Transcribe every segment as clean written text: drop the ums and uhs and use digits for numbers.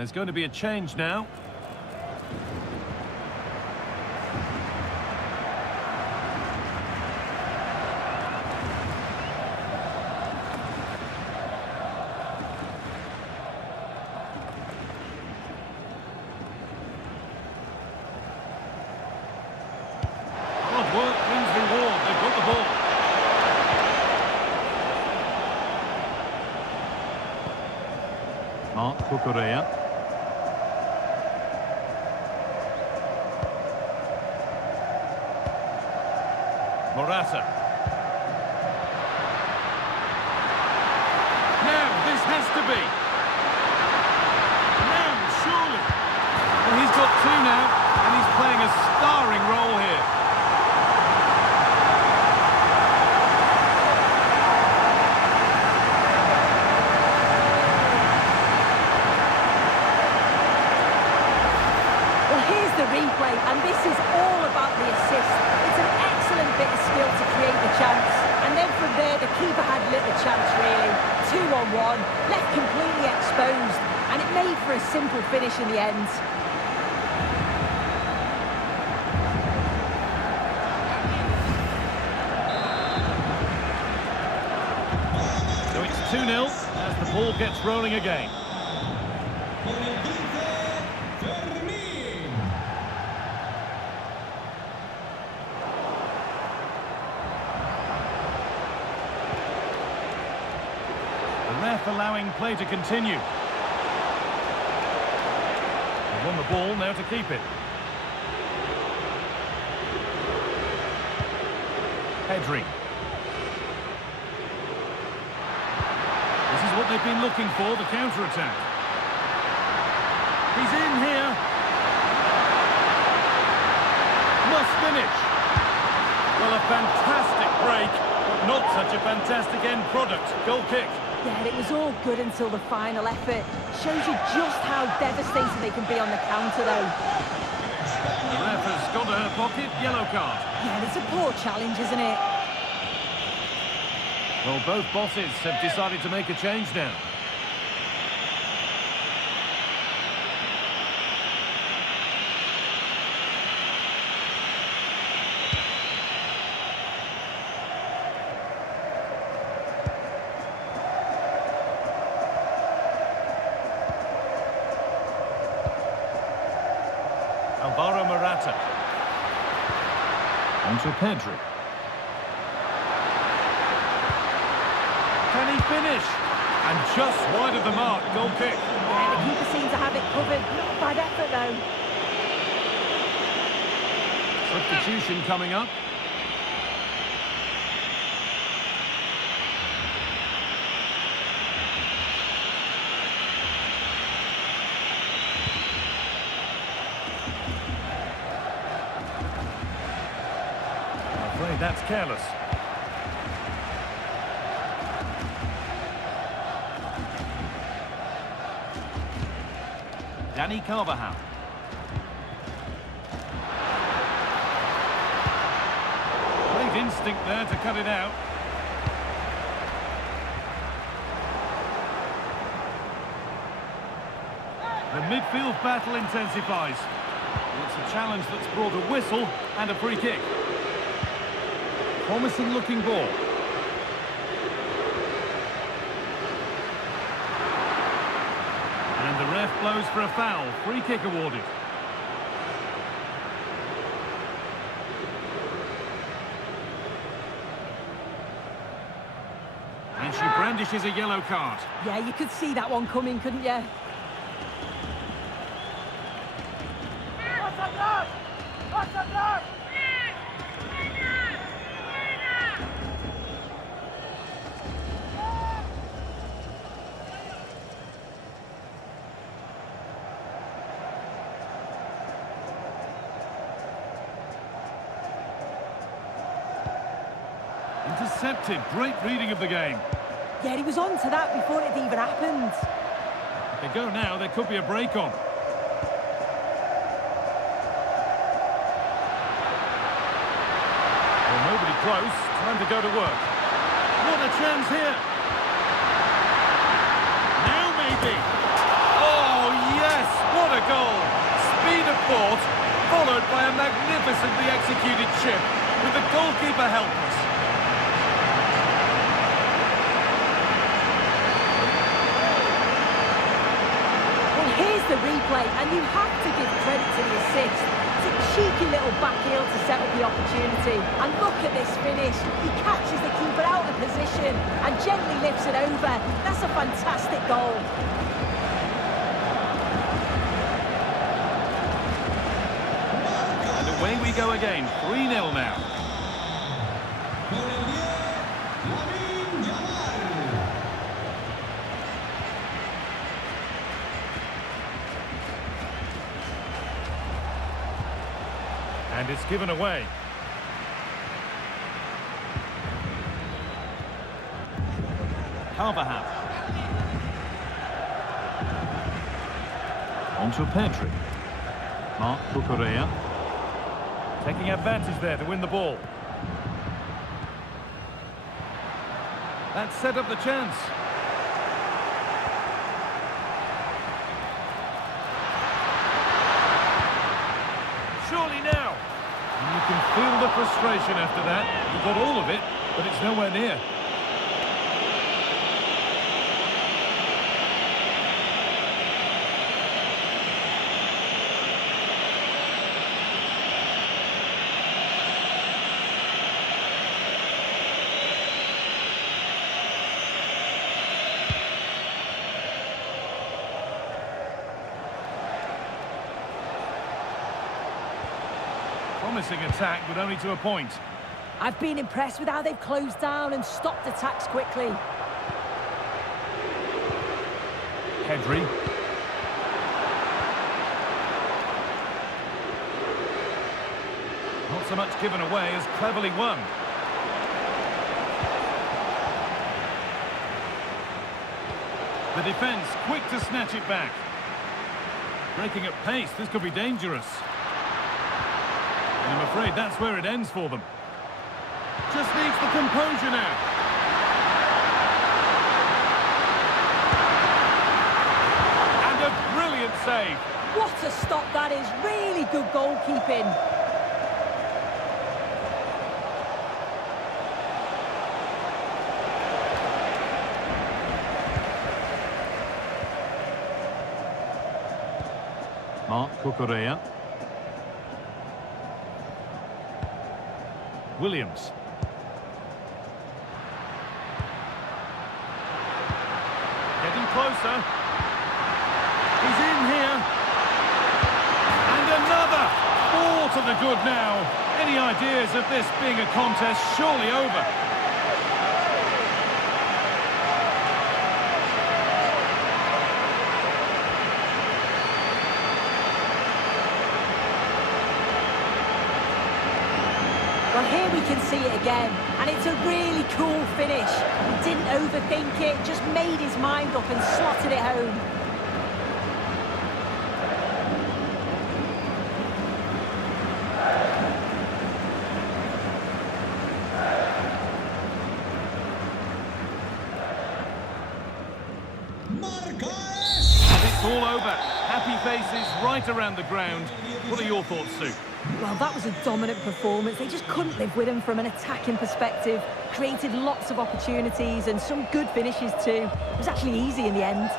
there's going to be a change now. Hard work brings reward. They've got the ball. Mark Cucurella. Morata. Now, this has to be. Now, surely. Well, he's got two now, and he's playing a starring role here. The replay, and this is all about the assist. It's an excellent bit of skill to create the chance, and then from there the keeper had little chance really. 2-on-1, left completely exposed, and it made for a simple finish in the end. So it's 2-0 as the ball gets rolling again. The ref allowing play to continue. They won the ball, now to keep it. Pedri. This is what they've been looking for, the counter-attack. He's in here. Must finish. Well, a fantastic break, but not such a fantastic end product. Goal kick. Yeah, it was all good until the final effort. Shows you just how devastating they can be on the counter, though. The ref has gone to her pocket, yellow card. Yeah, it's a poor challenge, isn't it? Well, both bosses have decided to make a change now. Alvaro Morata. Onto Pedri. Can he finish? And just wide of the mark, goal kick. Yeah, the keeper seems to have it covered. Not bad effort, though. Substitution coming up. I'm afraid that's careless. Danny Carvajal. Great instinct there to cut it out. The midfield battle intensifies. It's a challenge that's brought a whistle and a free kick. Promising looking ball. And the ref blows for a foul. Free kick awarded. And she brandishes a yellow card. Yeah, you could see that one coming, couldn't you? Intercepted. Great reading of the game. Yeah, he was on to that before it even happened. If they go now, there could be a break on. Well, nobody close. Time to go to work. What a chance here. Now maybe. Oh, yes! sport, followed by a magnificently executed chip, with the goalkeeper helpless. Well, here's the replay, and you have to give credit to the assist. It's a cheeky little back heel to set up the opportunity. And look at this finish. He catches the keeper out of position and gently lifts it over. That's a fantastic goal. And away we go again, 3-0 now. And it's given away. Carvajal. On to Pedri. Marc Cucurella. Taking advantage there to win the ball. That set up the chance. Surely now. And you can feel the frustration after that. You've got all of it, but it's nowhere near. Promising attack, but only to a point. I've been impressed with how they've closed down and stopped attacks quickly. Pedri. Not so much given away as cleverly won. The defence quick to snatch it back. Breaking at pace, this could be dangerous. And I'm afraid that's where it ends for them. Just needs the composure now. And a brilliant save. What a stop that is. Really good goalkeeping. Marc Cucurella. Williams. Getting closer. He's in here. And another. 4 to the good now. Any ideas of this being a contest surely over? Well, here we can see it again, and it's a really cool finish. He didn't overthink it, just made his mind up and slotted it home. And it's all over. Happy faces right around the ground. What are your thoughts, Sue? Well, that was a dominant performance. They just couldn't live with him from an attacking perspective. Created lots of opportunities and some good finishes too. It was actually easy in the end.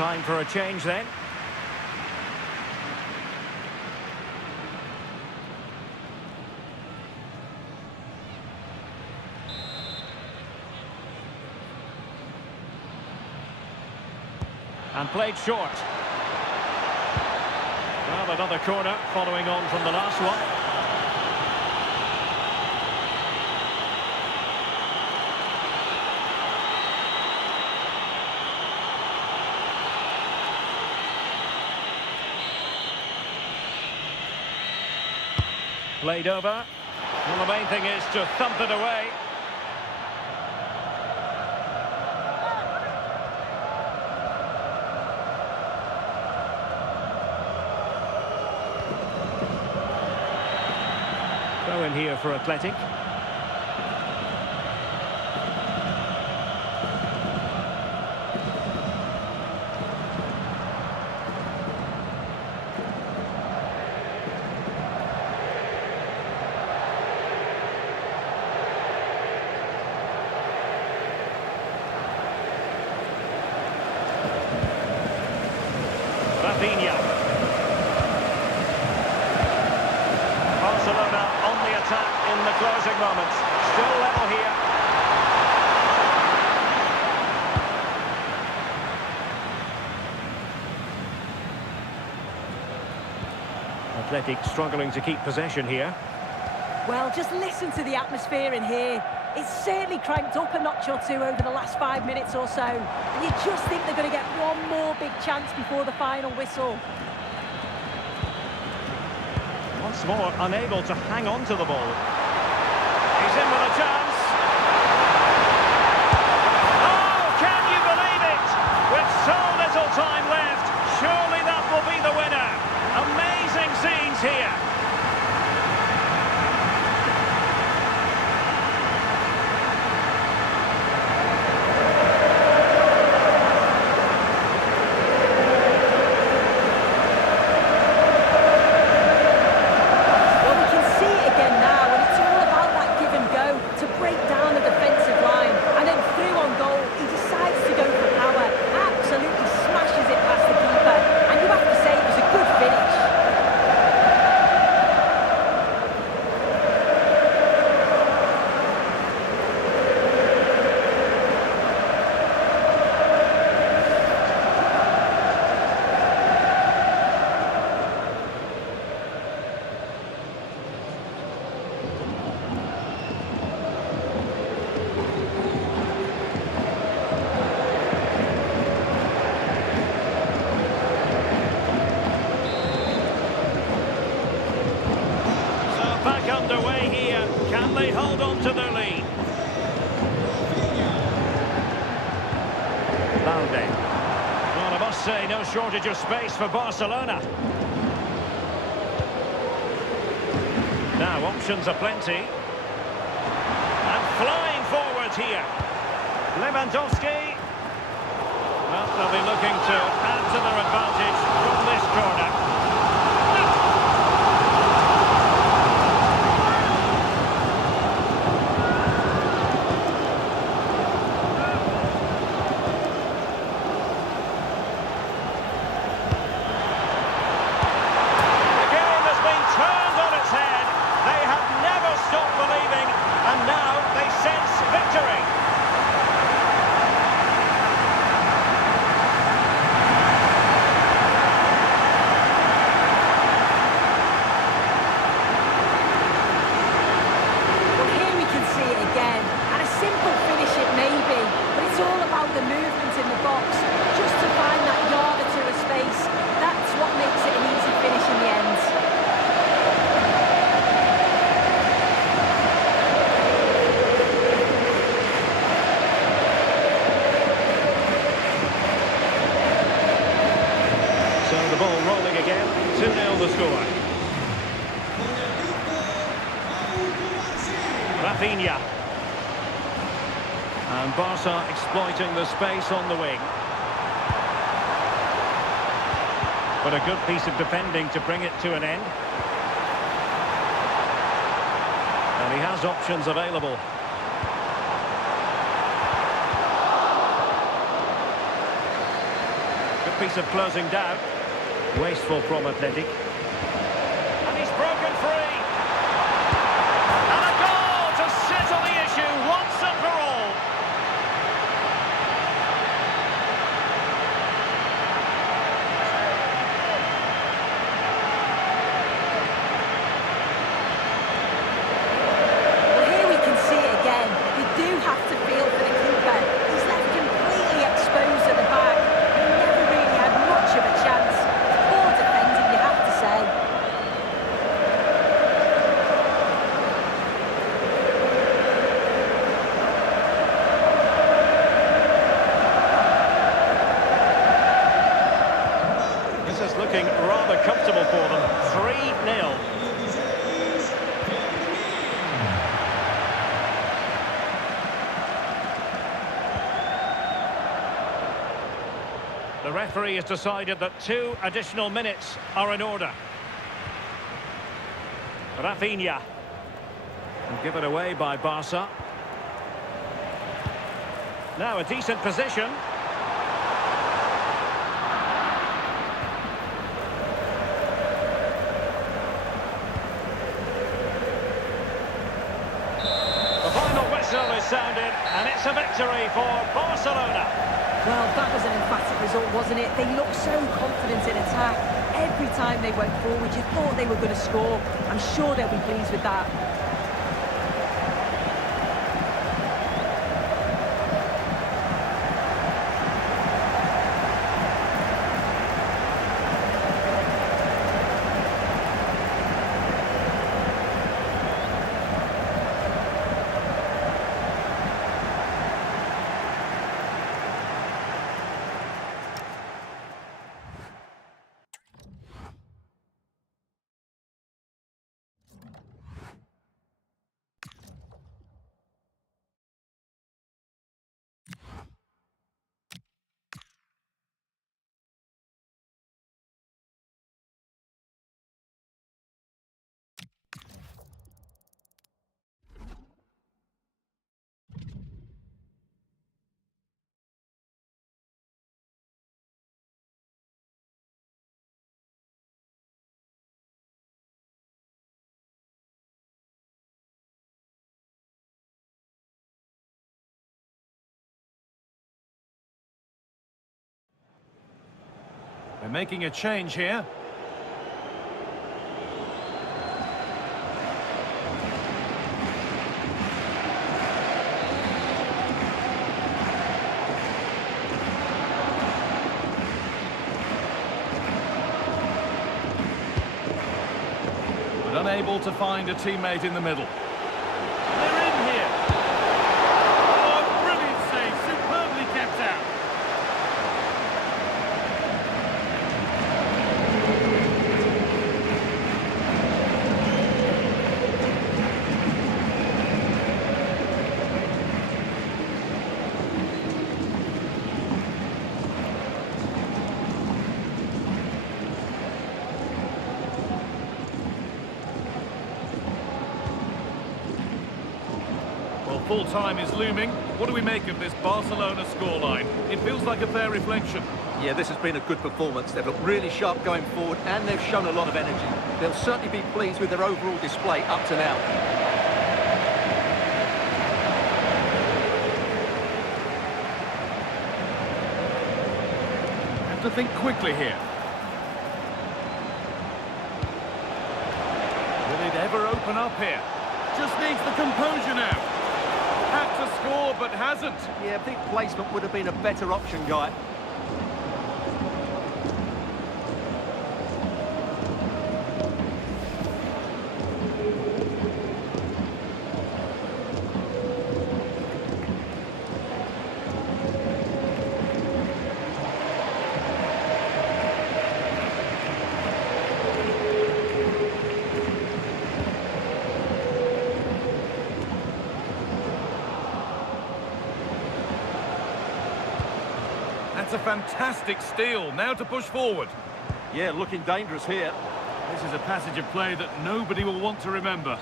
Time for a change then. And played short. Well, another corner following on from the last one. Played over. Well, the main thing is to thump it away. Throw in here for Athletic. Barcelona on the attack in the closing moments. Still level here. Athletic struggling to keep possession here. Well, just listen to the atmosphere in here. It's certainly cranked up a notch or two over the last 5 minutes or so. And you just think they're going to get one more big chance before the final whistle. Once more, unable to hang on to the ball. He's in with a chance. Oh, can you believe it? With so little time left, surely that will be the winner. Amazing scenes here. Underway here. Can they hold on to their lead? Valde. Well, I must say, no shortage of space for Barcelona. Now, options are plenty. And flying forward here. Lewandowski. Well, they'll be looking to add to their advantage from this corner. The score. Rafinha. And Barca exploiting the space on the wing. But a good piece of defending to bring it to an end. And he has options available. Good piece of closing down. Wasteful from Athletic. And he's broken free. And a goal to settle the issue once and for all. Well, here we can see it again. You do have to feel for the keeper. He's left completely exposed at the back. He never really had much of a chance. Poor defending, you have to say. This is looking rather comfortable for them. 3-0. The referee has decided that 2 additional minutes are in order. Rafinha. And given away by Barca. Now a decent position. The final whistle is sounded, and it's a victory for Barcelona. Well, that was an emphatic result, wasn't it? They looked so confident in attack. Every time they went forward, you thought they were going to score. I'm sure they'll be pleased with that. They're making a change here. But unable to find a teammate in the middle. They're in here. Oh, brilliant save, superbly kept out. Well, full time is looming. What do we make of this Barcelona scoreline? It feels like a fair reflection. Yeah, this has been a good performance. They've looked really sharp going forward and they've shown a lot of energy. They'll certainly be pleased with their overall display up to now. Have to think quickly here. Will it ever open up here? Just needs the composure now. Had to score, but hasn't. Yeah, I think placement would have been a better option, Guy. That's a fantastic steal. Now to push forward. Yeah, looking dangerous here. This is a passage of play that nobody will want to remember.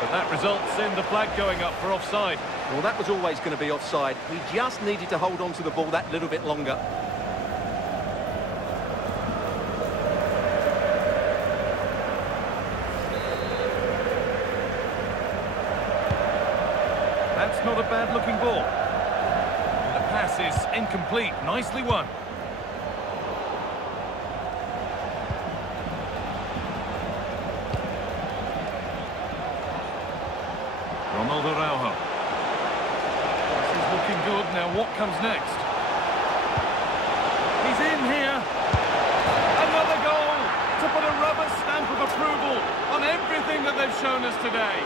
But that results in the flag going up for offside. Well, that was always going to be offside. He just needed to hold on to the ball that little bit longer. not a bad-looking ball. The pass is incomplete. Nicely won. Ronaldo Araujo. This is looking good. Now what comes next? He's in here. Another goal to put a rubber stamp of approval on everything that they've shown us today.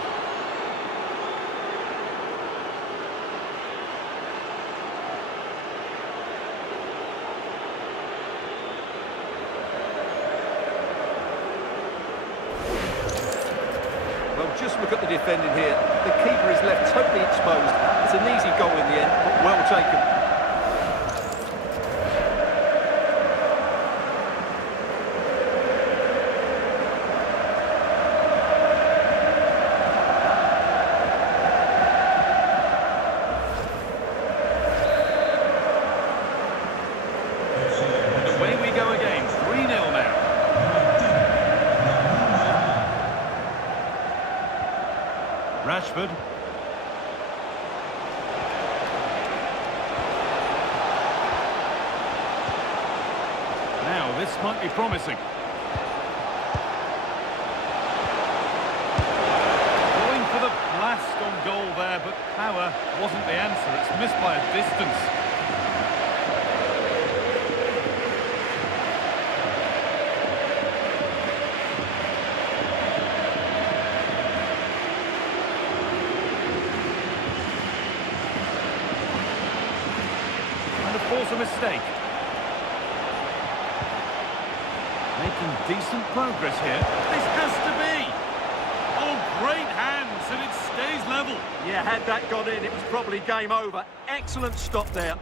Well, just look at the defending here. The keeper is left totally exposed. It's an easy goal in the end, but well taken. And away we go again. 3-0 now. Rashford. Now, this might be promising. Going for the blast on goal there, but power wasn't the answer. It's missed by a distance. Force a mistake. Making decent progress here. This has to be. Oh, great hands, and it stays level. Yeah, had that gone in, it was probably game over. Excellent stop there.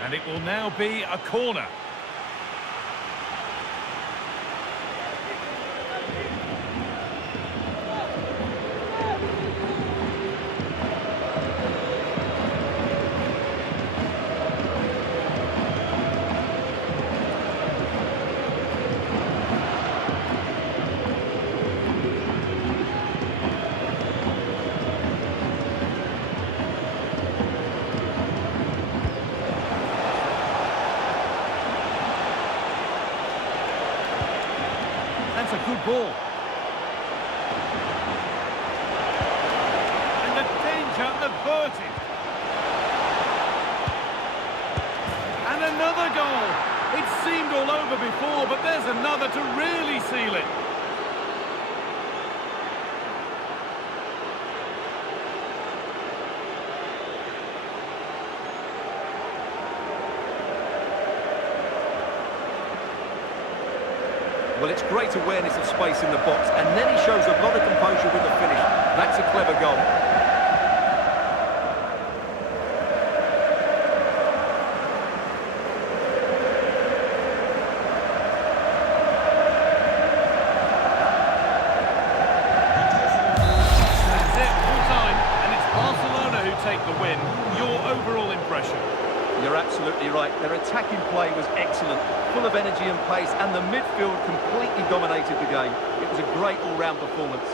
And it will now be a corner. That's a good ball. And the danger averted. And another goal. It seemed all over before, but there's another to really seal it. Well, it's great awareness of space in the box, and then he shows a lot of composure with the finish. That's a clever goal. That's it, full time, and it's Barcelona who take the win. Your overall impression? You're absolutely right. Their attacking play was excellent, full of energy and pace, and the midfield completely dominated the game. It was a great all-round performance.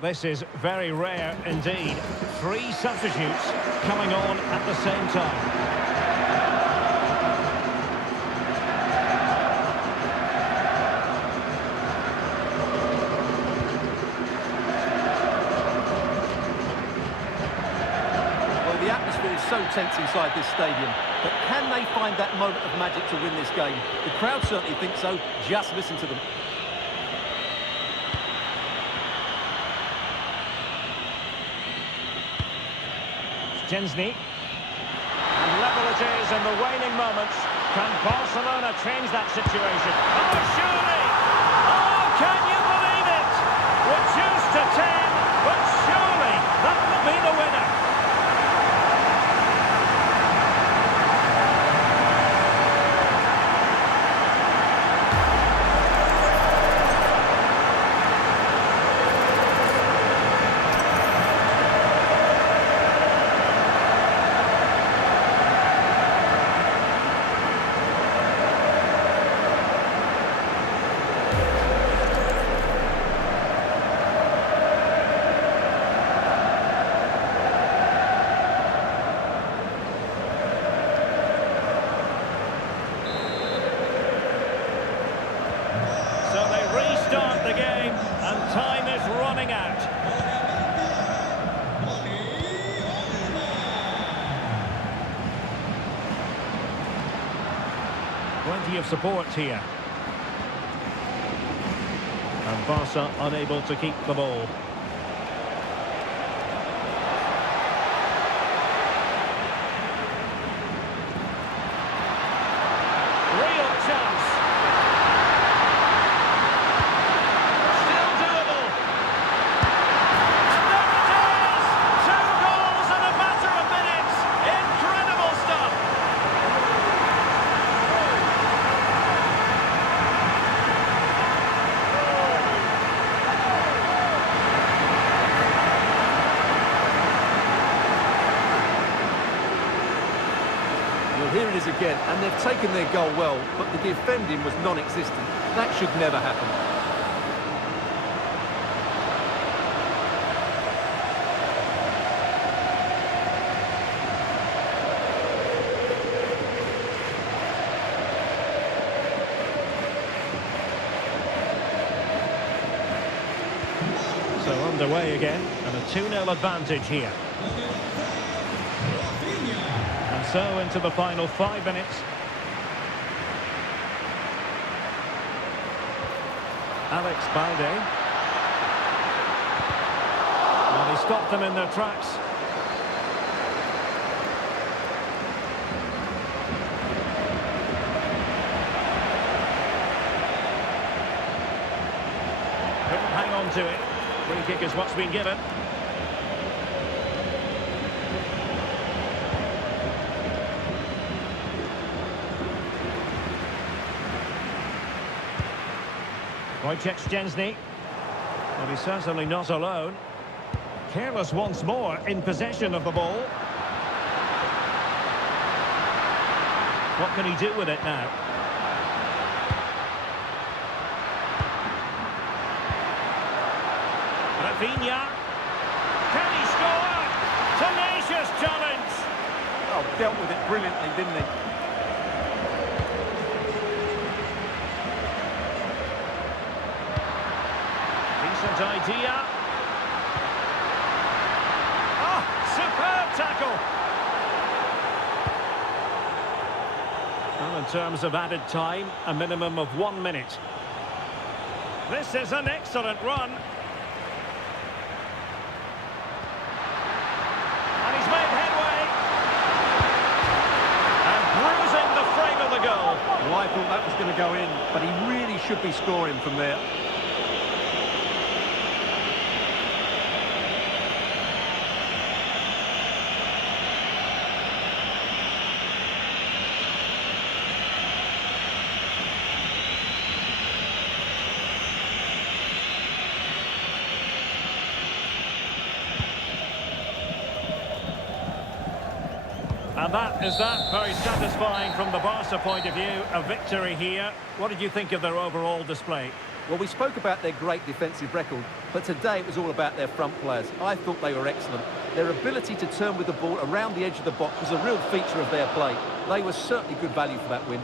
This is very rare indeed. 3 substitutes coming on at the same time. The atmosphere is so tense inside this stadium, but can they find that moment of magic to win this game? The crowd certainly think so. Just listen to them. Szczęsny. And level it is in the waning moments. Can Barcelona change that situation? Oh, surely! Oh, can you believe it? Reduced to 10, but surely that will be the winner. So they restart the game, and time is running out. Plenty of support here. And Barca unable to keep the ball. Real chance. Still doable. And there it is! 2 goals in a matter of minutes. Incredible stuff. Well, here it is again, and they've taken their goal well, but the defending was non-existent. That should never happen. So underway again, and a 2-0 advantage here. And so into the final 5 minutes. Alex Balde. Well, he stopped them in their tracks. Couldn't hang on to it. Free kick is what's been given. Wojciech Szczęsny. Well, he's certainly not alone. Careless once more in possession of the ball. What can he do with it now? Rafinha. Can he score? Tenacious challenge. Oh, dealt with it brilliantly, didn't he? Decent idea. Oh, superb tackle. Well, in terms of added time, a minimum of 1 minute. This is an excellent run. And he's made headway. And bruising the frame of the goal. Well, I thought that was going to go in, but he really should be scoring from there. And that is that. Very satisfying from the Barca point of view. A victory here. What did you think of their overall display? Well, we spoke about their great defensive record, but today it was all about their front players. I thought they were excellent. Their ability to turn with the ball around the edge of the box was a real feature of their play. They were certainly good value for that win.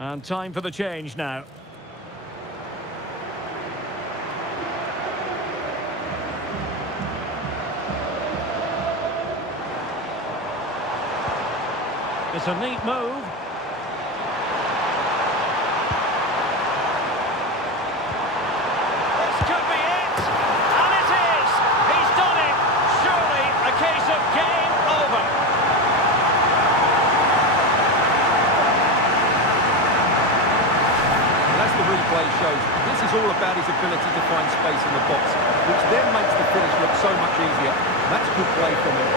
And time for the change now. It's a neat move. This could be it. And it is. He's done it. Surely a case of game over. And as the replay shows, this is all about his ability to find space in the box, which then makes the finish look so much easier. That's good play from him.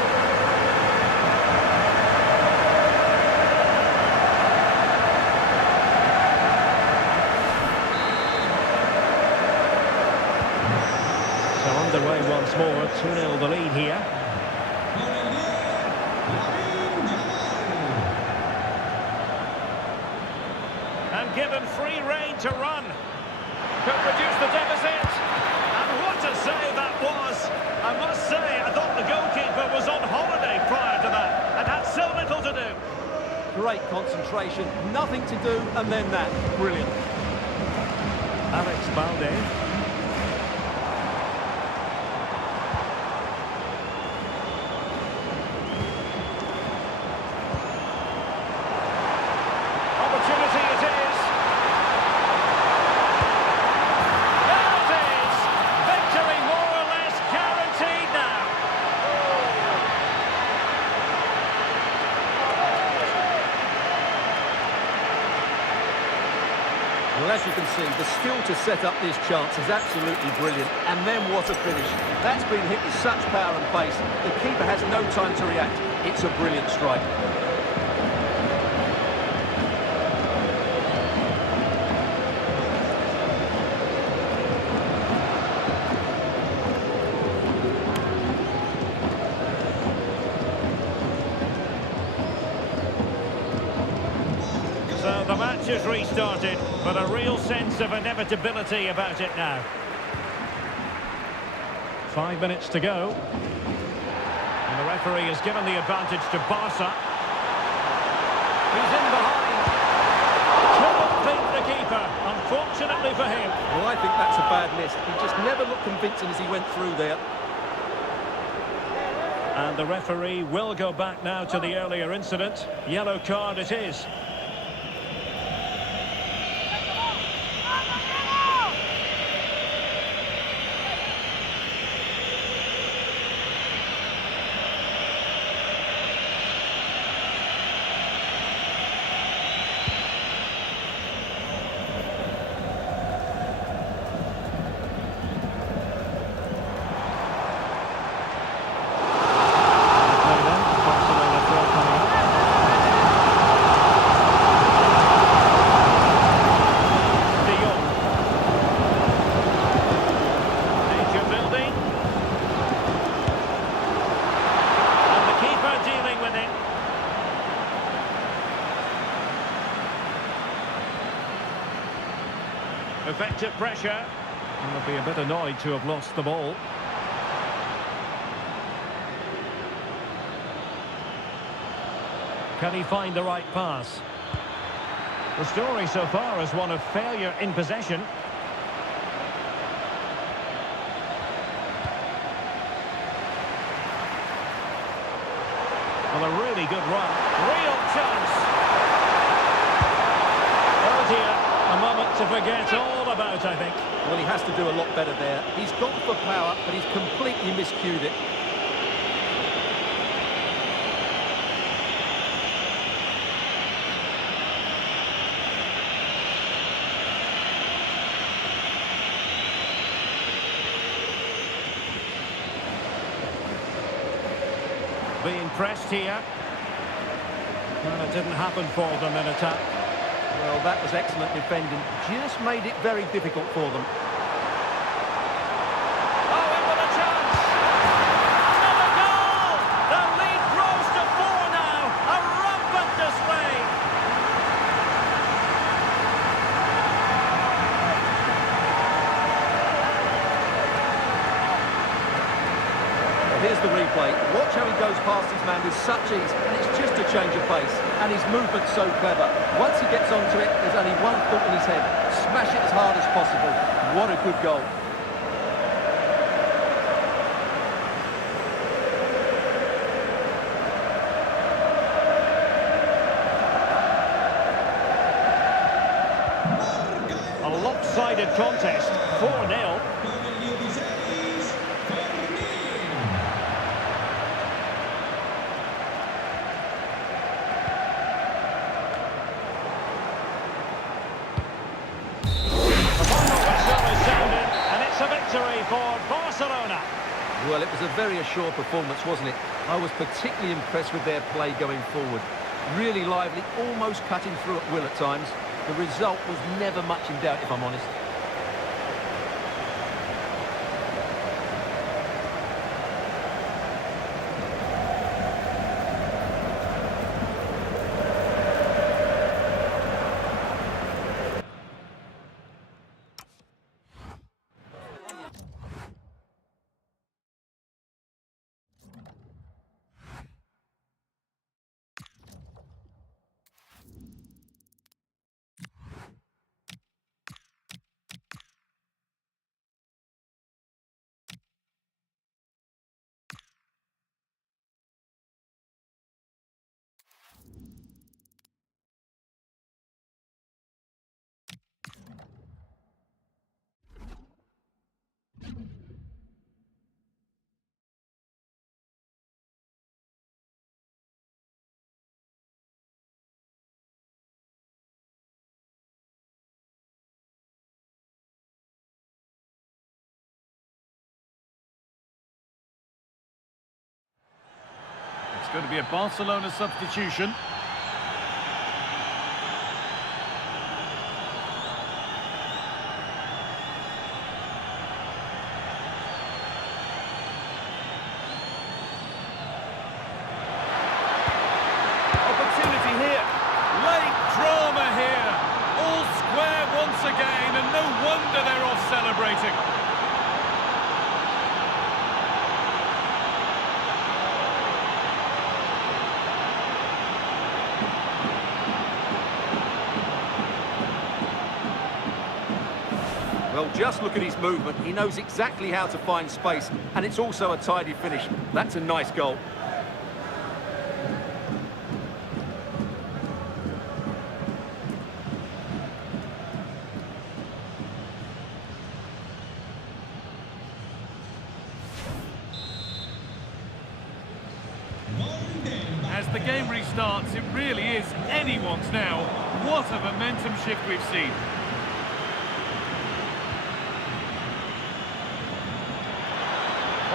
So underway once more, 2-0 the lead here. And given free rein to run. Could reduce the deficit. And what a save that was! I must say, I thought the goalkeeper was on holiday prior to that and had so little to do. Great concentration, nothing to do, and then that. Brilliant. Alex Balde. Opportunity it is. There it is. Victory more or less guaranteed now. Well, as you can see, the skill to set up this chance is absolutely brilliant. And then what a finish. That's been hit with such power and pace. The keeper has no time to react. It's a brilliant strike. So the match has restarted, but a real sense of inevitability about it now. 5 minutes to go. And the referee has given the advantage to Barca. He's in behind. Couldn't beat the keeper, unfortunately for him. Well, I think that's a bad miss. He just never looked convincing as he went through there. And the referee will go back now to the earlier incident. Yellow card it is. Effective pressure. He'll be a bit annoyed to have lost the ball. Can he find the right pass? The story so far is one of failure in possession. Well, a really good run. Real chance. Oh dear. A moment to forget all about, I think. Well, he has to do a lot better there. He's gone for power, but he's completely miscued it. Being pressed here. Well, it didn't happen for them in attack. Well, that was excellent defending. Just made it very difficult for them. Oh, in with a chance! Another goal! The lead grows to 4 now. A rampant display. Here's the replay. Watch how he goes past his man with such ease, and it's just a change of pace. And his movement's so clever. Once he gets onto it, there's only one thought in his head. Smash it as hard as possible. What a good goal. A lopsided contest, 4-0. Victory for Barcelona. Well, it was a very assured performance, wasn't it? I was particularly impressed with their play going forward. Really lively, almost cutting through at will at times. The result was never much in doubt, if I'm honest. It's going to be a Barcelona substitution. Opportunity here. Late drama here. All square once again, and no wonder they're off celebrating. Well, just look at his movement. He knows exactly how to find space, and it's also a tidy finish. That's a nice goal. As the game restarts, it really is anyone's now. What a momentum shift we've seen.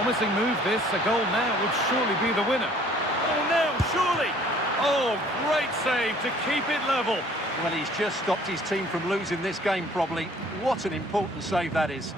Promising move this, a goal now would surely be the winner. Oh, now, surely! Oh, great save to keep it level. Well, he's just stopped his team from losing this game, probably. What an important save that is.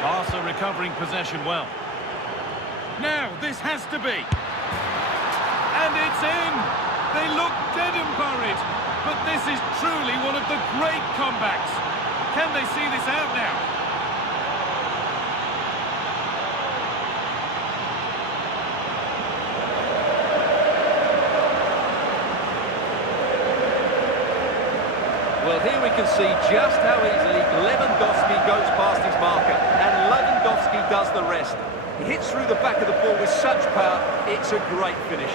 Barca recovering possession well. Now, this has to be. And it's in! They look dead and buried, but this is truly one of the great comebacks. Can they see this out now? Well, here we can see just how easily Lewandowski goes past his marker, and Lewandowski does the rest. He hits through the back of the ball with such power, it's a great finish.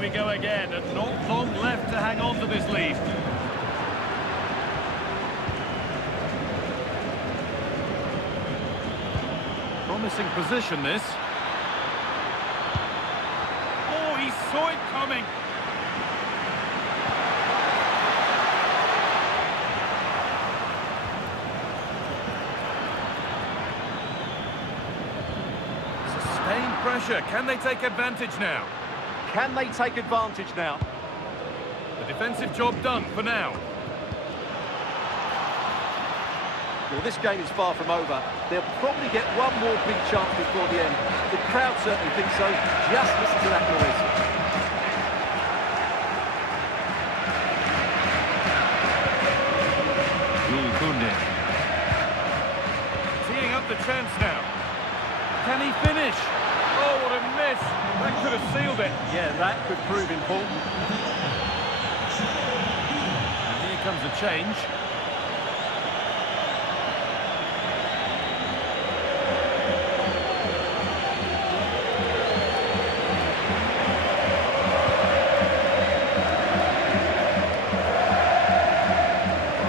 We go again, and not long left to hang on to this lead. Promising position, this. Oh, he saw it coming. Sustained pressure. Can they take advantage now? Can they take advantage now? The defensive job done for now. Well, this game is far from over. They'll probably get one more big chance before the end. The crowd certainly think so. Just listen to that noise. Teeing up the chance now. Can he finish? Oh, what a miss. That could have sealed it. Yeah, that could prove important. And here comes a change.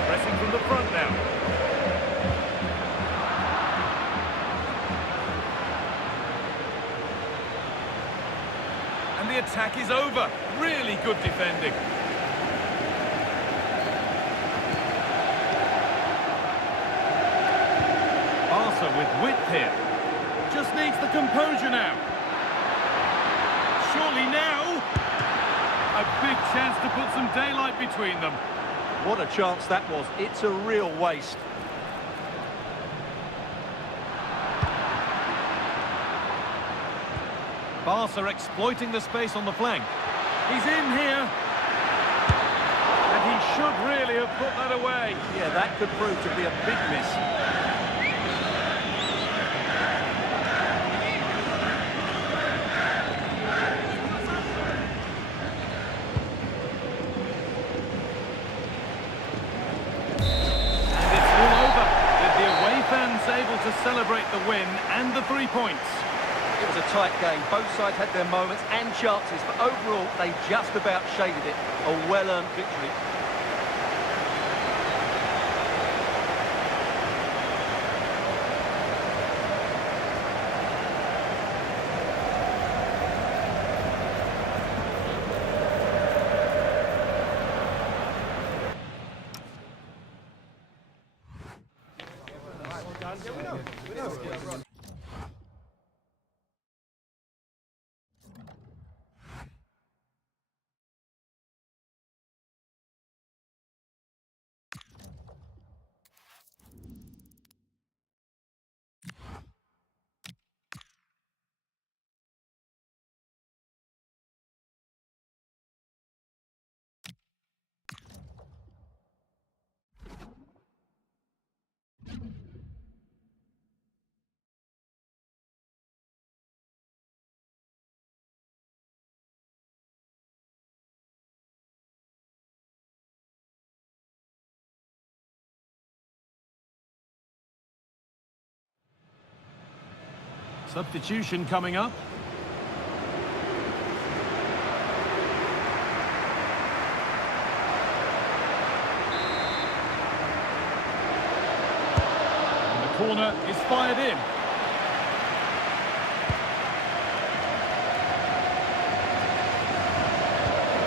Pressing from the front now. And the attack is over. Really good defending. Barca with width here. Just needs the composure now. Surely now. A big chance to put some daylight between them. What a chance that was. It's a real waste. Barca exploiting the space on the flank. He's in here. And he should really have put that away. Yeah, that could prove to be a big miss. And it's all over, with the away fans able to celebrate the win and the 3 points. It was a tight game. Both sides had their moments and chances, but overall, they just about shaded it. A well-earned victory. Substitution coming up. And the corner is fired in.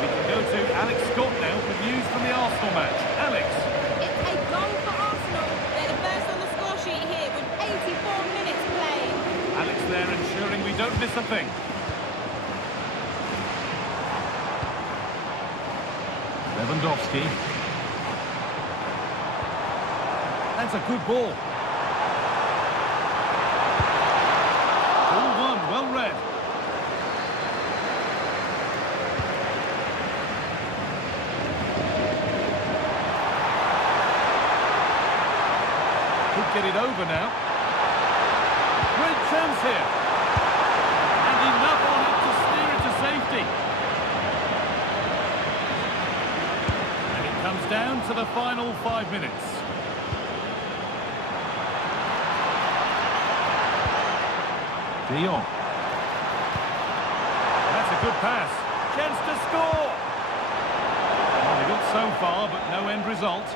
We can go to Alex Scott now for views from the Arsenal match. Alex. It's a goal for Arsenal. They're the first on the score sheet here with 84 minutes played. Alex there ensuring we don't miss a thing. Lewandowski. That's a good ball. Ball one, well read. Could get it over now. Great chance here. And enough on it to steer it to safety. And it comes down to the final 5 minutes. De Jong. That's a good pass. Chance to score. Well, they got so far, but no end result.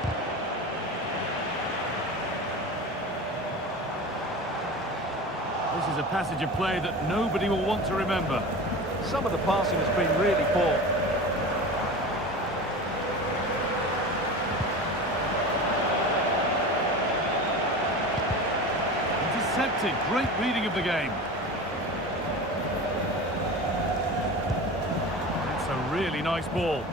This is a passage of play that nobody will want to remember. Some of the passing has been really poor. Intercepted. Great reading of the game. That's a really nice ball.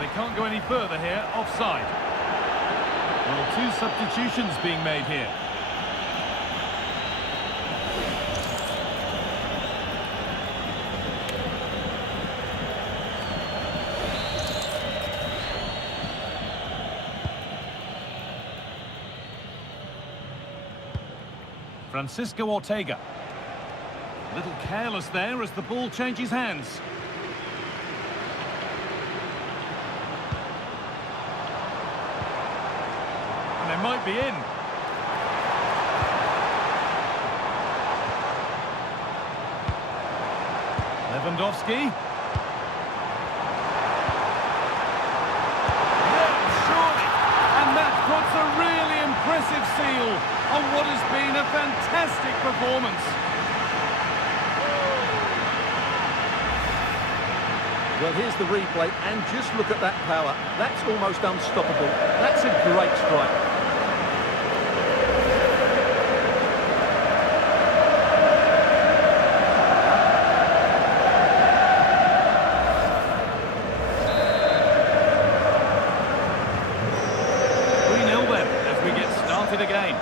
They can't go any further here. Offside. Well, two substitutions being made here. Francisco Ortega. A little careless there as the ball changes hands. And they might be in. Lewandowski. Yeah, surely. And that puts a really impressive seal on what has been a fantastic performance. Well, here's the replay, and just look at that power. That's almost unstoppable. That's a great strike. Again.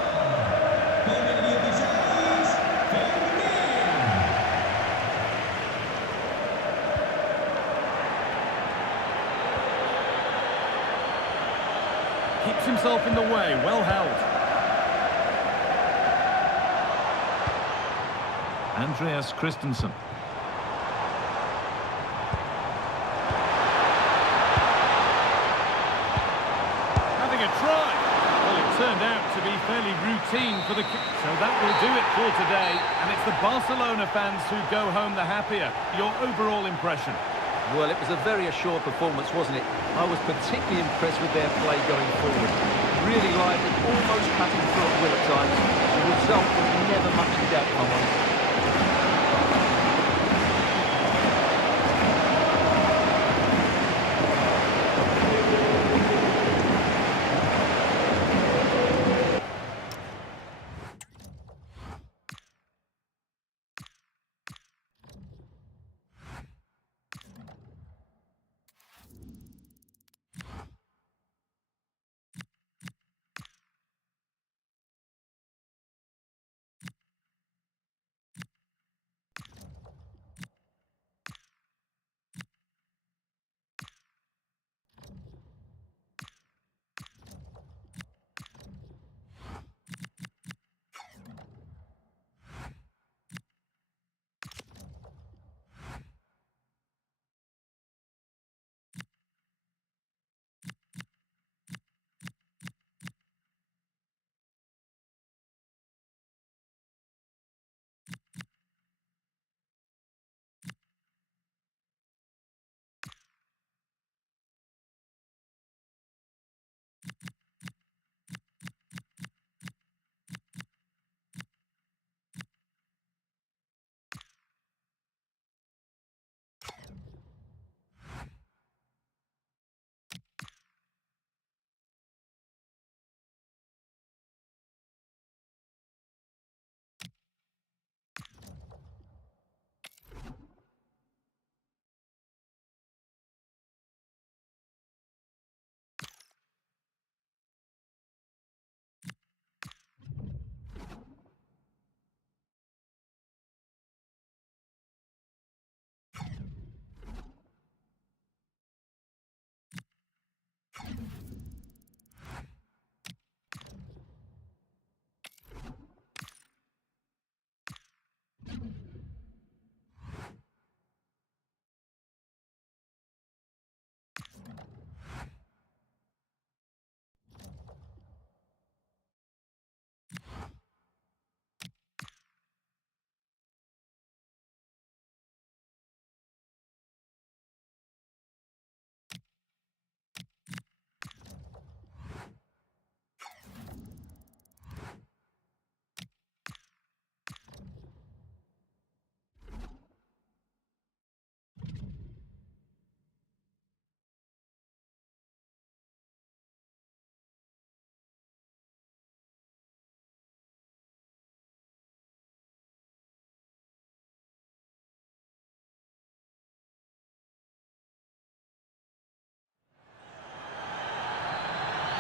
Keeps himself in the way, well held. Andreas Christensen. Having a try. Turned out to be fairly routine for the... So that will do it for today, and it's the Barcelona fans who go home the happier. Your overall impression? Well, it was a very assured performance, wasn't it? I was particularly impressed with their play going forward. Really lively, almost cutting through at will at times. The result was never much in doubt, if I'm honest.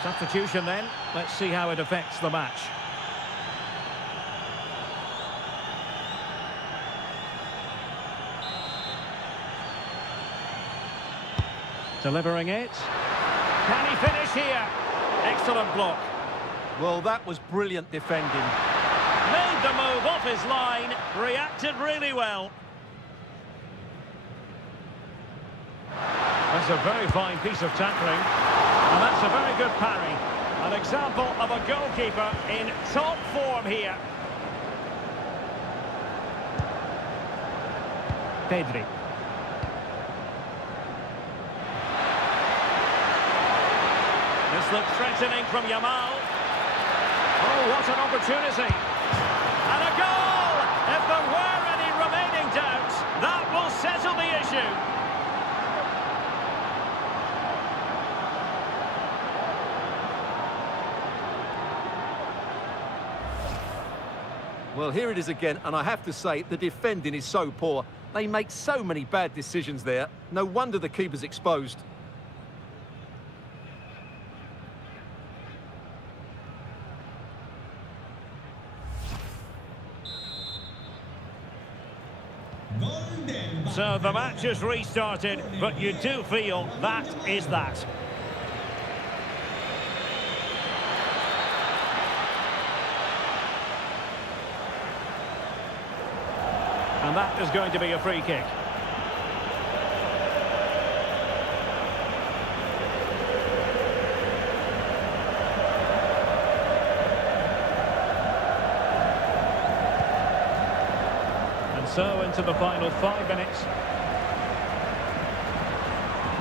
Substitution then. Let's see how it affects the match. Delivering it. Can he finish here? Excellent block. Well, that was brilliant defending. Made the move off his line. Reacted really well. That's a very fine piece of tackling. And that's a very good parry. An example of a goalkeeper in top form here. Pedri. This looks threatening from Yamal. Oh, what an opportunity. And a goal! If there were any remaining doubts, that will settle the issue. Well, here it is again, and I have to say, the defending is so poor. They make so many bad decisions there. No wonder the keeper's exposed. So the match has restarted, but you do feel that is that. And that is going to be a free kick. And so into the final 5 minutes.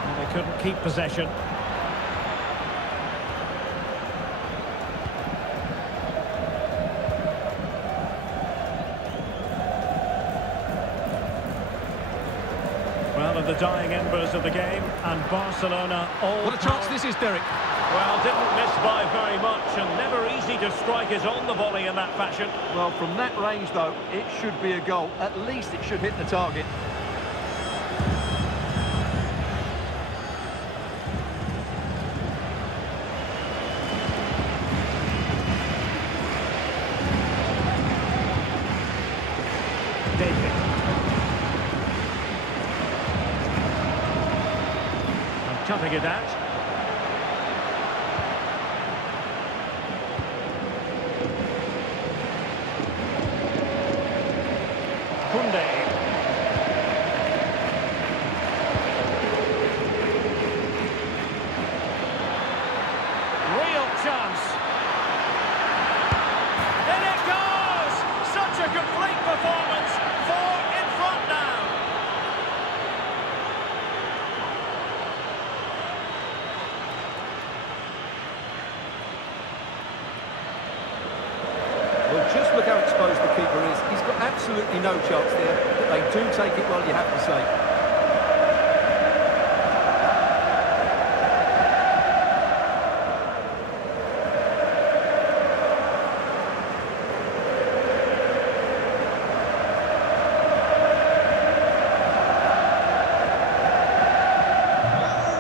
And they couldn't keep possession. Well, at the dying embers of the game, and Barcelona all... What a chance this is, Derek. Well, didn't miss by very much, and never easy to strike it on the volley in that fashion. Well, from that range, though, it should be a goal. At least it should hit the target. David. And cutting it out. Kunde. Real chance. In it goes! Such a complete performance. 4 in front now. Well, just look how exposed the keeper is. He's got absolutely no chance there, but they do take it well, you have to say.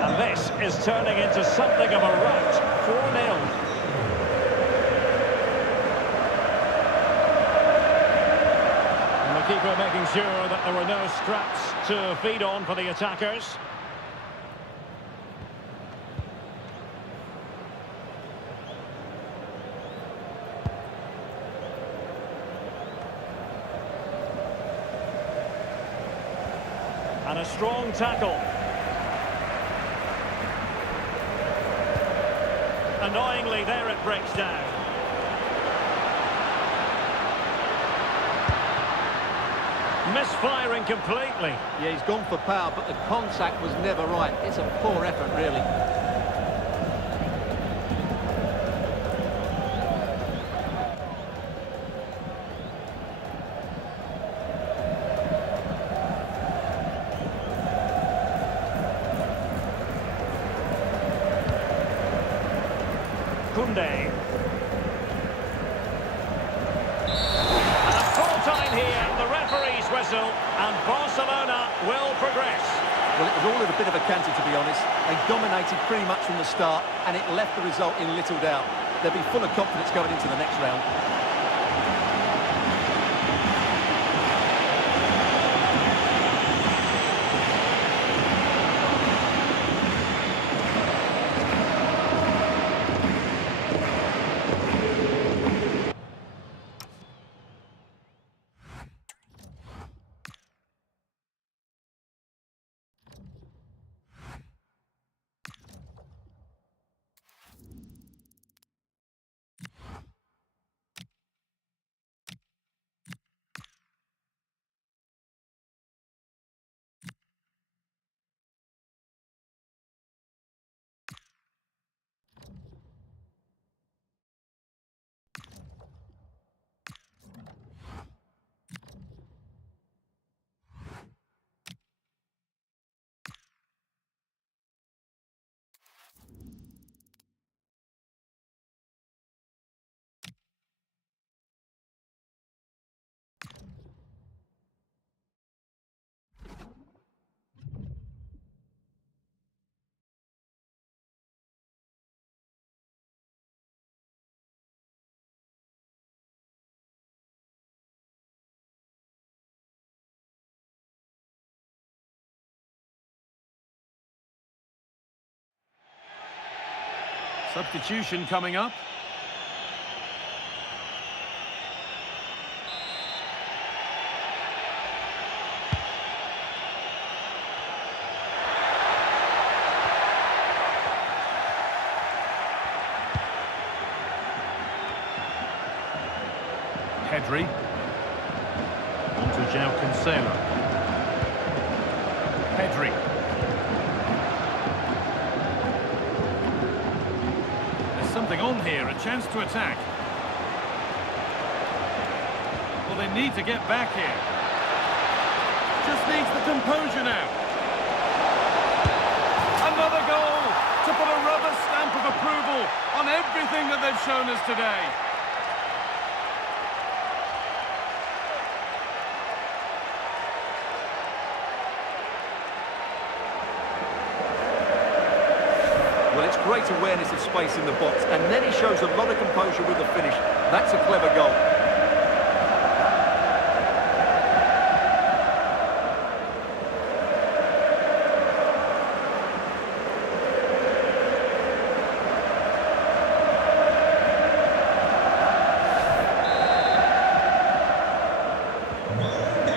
And this is turning into something of a rout. 4-0. Keeper making sure that there were no scraps to feed on for the attackers. And a strong tackle. Annoyingly, there it breaks down. Misfiring completely. Yeah, he's gone for power, but the contact was never right. It's a poor effort, really. Kunde. Full time here, the referee's whistle, and Barcelona will progress. Well, it was all in a bit of a canter, to be honest. They dominated pretty much from the start, and it left the result in little doubt. They'll be full of confidence going into the next round. Substitution coming up. Pedri. On to João Cancelo. Pedri. Something on here, a chance to attack. Well, they need to get back here. Just needs the composure now. Another goal to put a rubber stamp of approval on everything that they've shown us today. Well, it's great awareness of space in the box, and then he shows a lot of composure with the finish. That's a clever goal.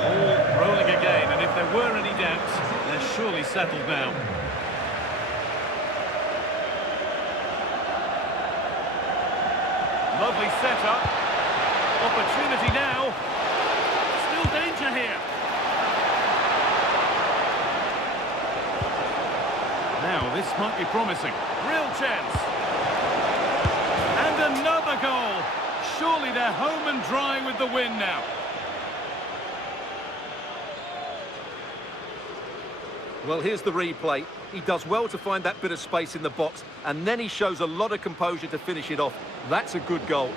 All rolling again, and if there were any doubts, they're surely settled now. Lovely setup. Opportunity now. Still danger here. Now, this might be promising. Real chance. And another goal. Surely they're home and dry with the win now. Well, here's the replay. He does well to find that bit of space in the box, and then he shows a lot of composure to finish it off. That's a good goal.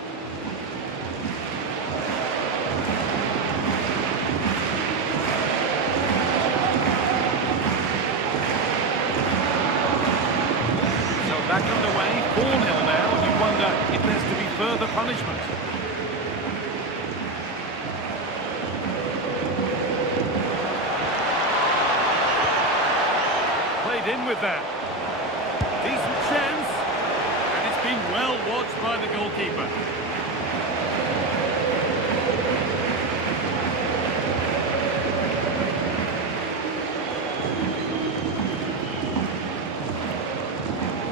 So back underway, 4-0 now, and you wonder if there's to be further punishment. Played in with that. Decent chance, and it's been well watched by the goalkeeper.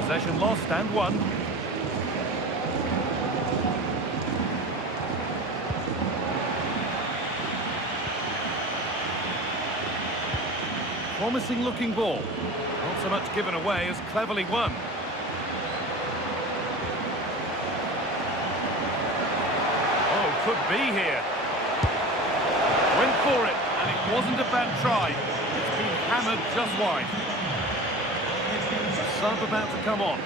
Possession lost and won. Promising looking ball. Not so much given away as cleverly won. Oh, could be here. Went for it, and it wasn't a bad try. It's been hammered just wide. A sub about to come on.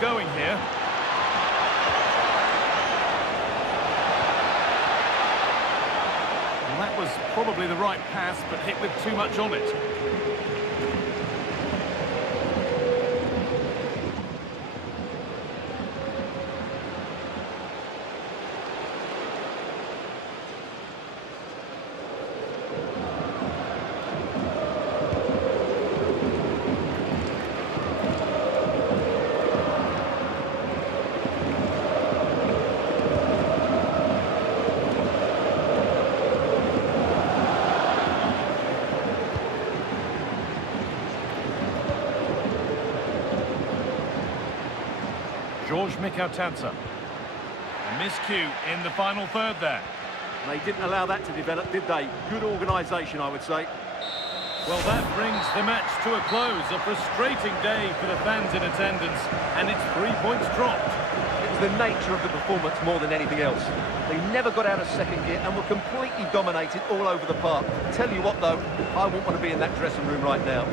going here. Well, that was probably the right pass, but hit with too much on it. George Mikautanza. A miscue in the final third there. They didn't allow that to develop, did they? Good organisation, I would say. Well, that brings the match to a close. A frustrating day for the fans in attendance, and it's 3 points dropped. It was the nature of the performance more than anything else. They never got out of second gear and were completely dominated all over the park. Tell you what, though, I wouldn't want to be in that dressing room right now.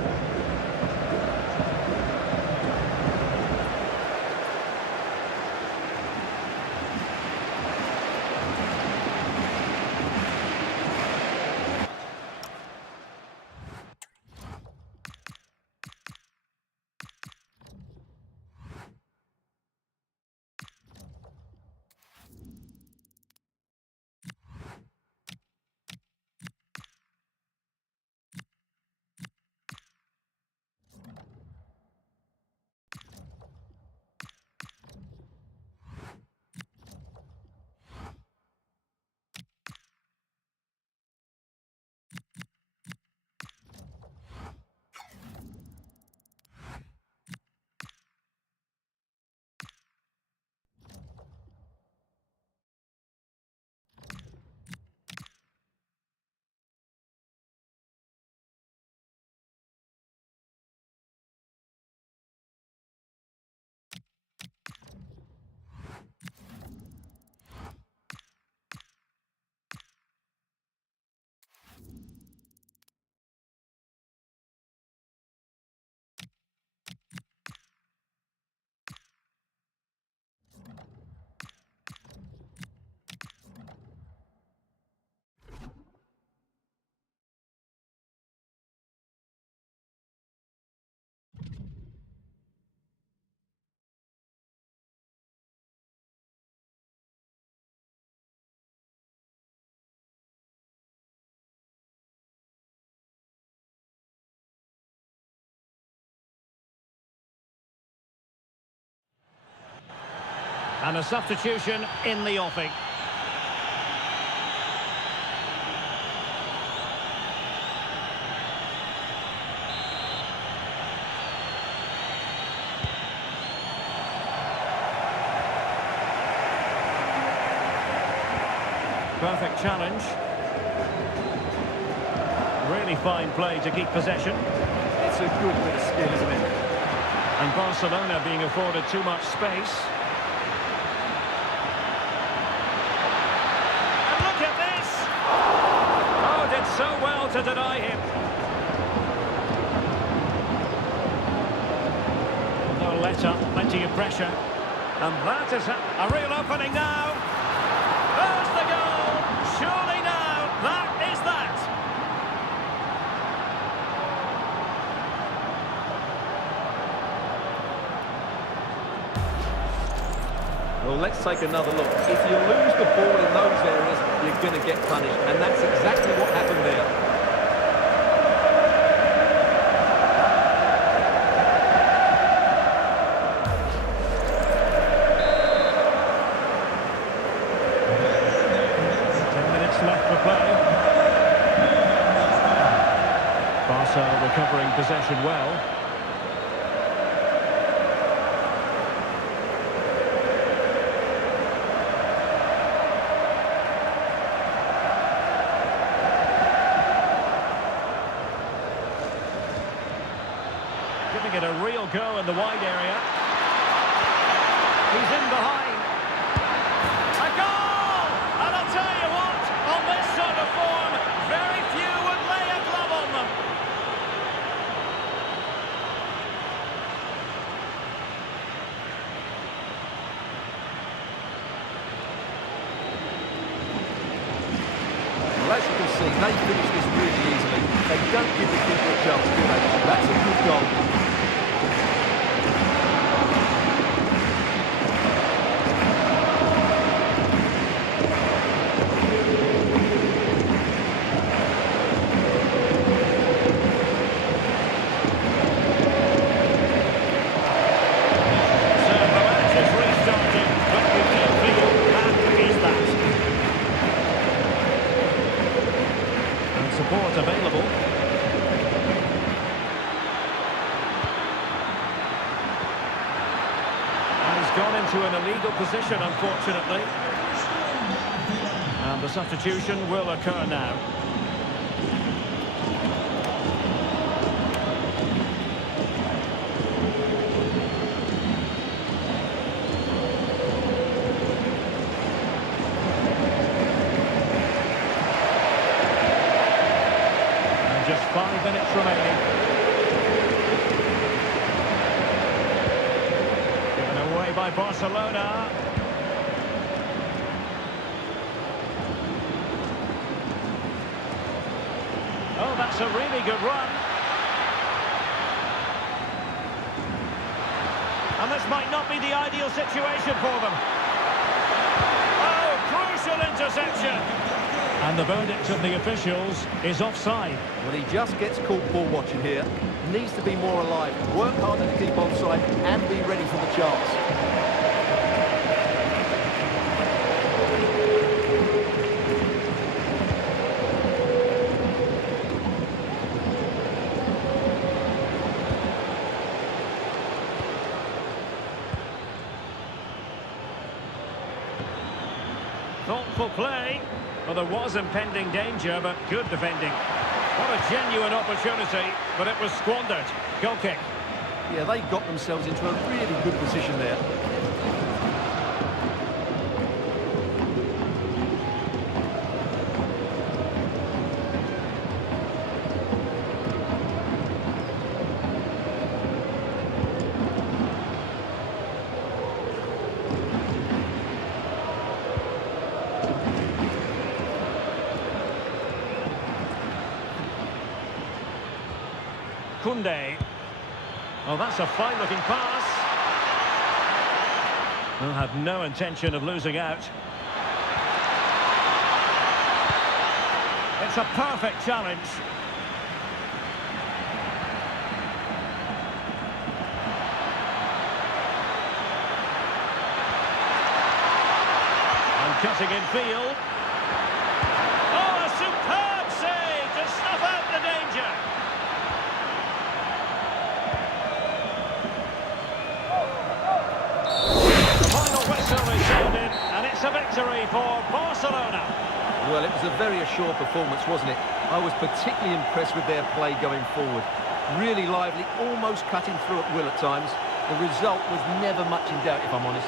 And a substitution in the offing. Perfect challenge. Really fine play to keep possession. It's a good bit of skill, isn't it? And Barcelona being afforded too much space. And look at this! Oh, did so well to deny him. No let up, plenty of pressure. And that is a real opening now. There's the goal! Surely now, that is that! Well, let's take another look. If you lose the ball in those areas, you're going to get punished. And that's exactly what happened there. Left for play. Barca recovering possession well. Giving it a real go in the wide area. He's in behind. A goal! And I'll tell you what, on this sort of form, very few would lay a glove on them. They finish this really easily. They don't give the keeper a chance, do they? That's a good goal. Support available. And he's gone into an illegal position, unfortunately. And the substitution will occur now. Just 5 minutes remaining. Given away by Barcelona. Oh, that's a really good run. And this might not be the ideal situation for them. Oh, crucial interception. And the verdict of the officials is offside. Well, he just gets caught ball watching here. Needs to be more alive, work harder to keep onside and be ready for the chance. Thoughtful play. Well, there was impending danger, but good defending. What a genuine opportunity, but it was squandered. Goal kick. Yeah, they got themselves into a really good position there. Koundé. Oh, that's a fine-looking pass. They'll have no intention of losing out. It's a perfect challenge. And cutting in field. Oh, a superb save to snuff out the danger. And it's a victory for Barcelona. Well, it was a very assured performance, wasn't it? I was particularly impressed with their play going forward. Really lively, almost cutting through at will at times. The result was never much in doubt, if I'm honest.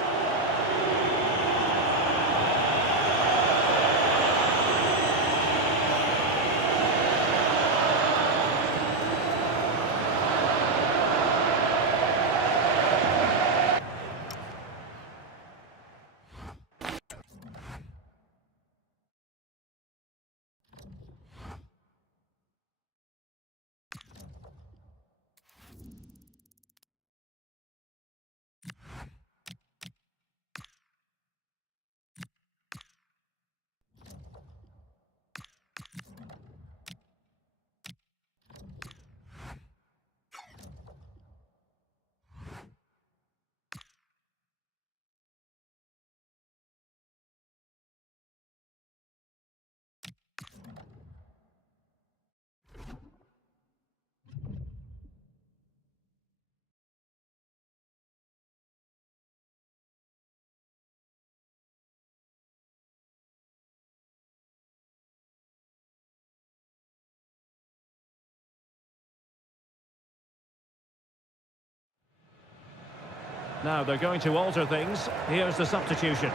Now they're going to alter things. Here's the substitution.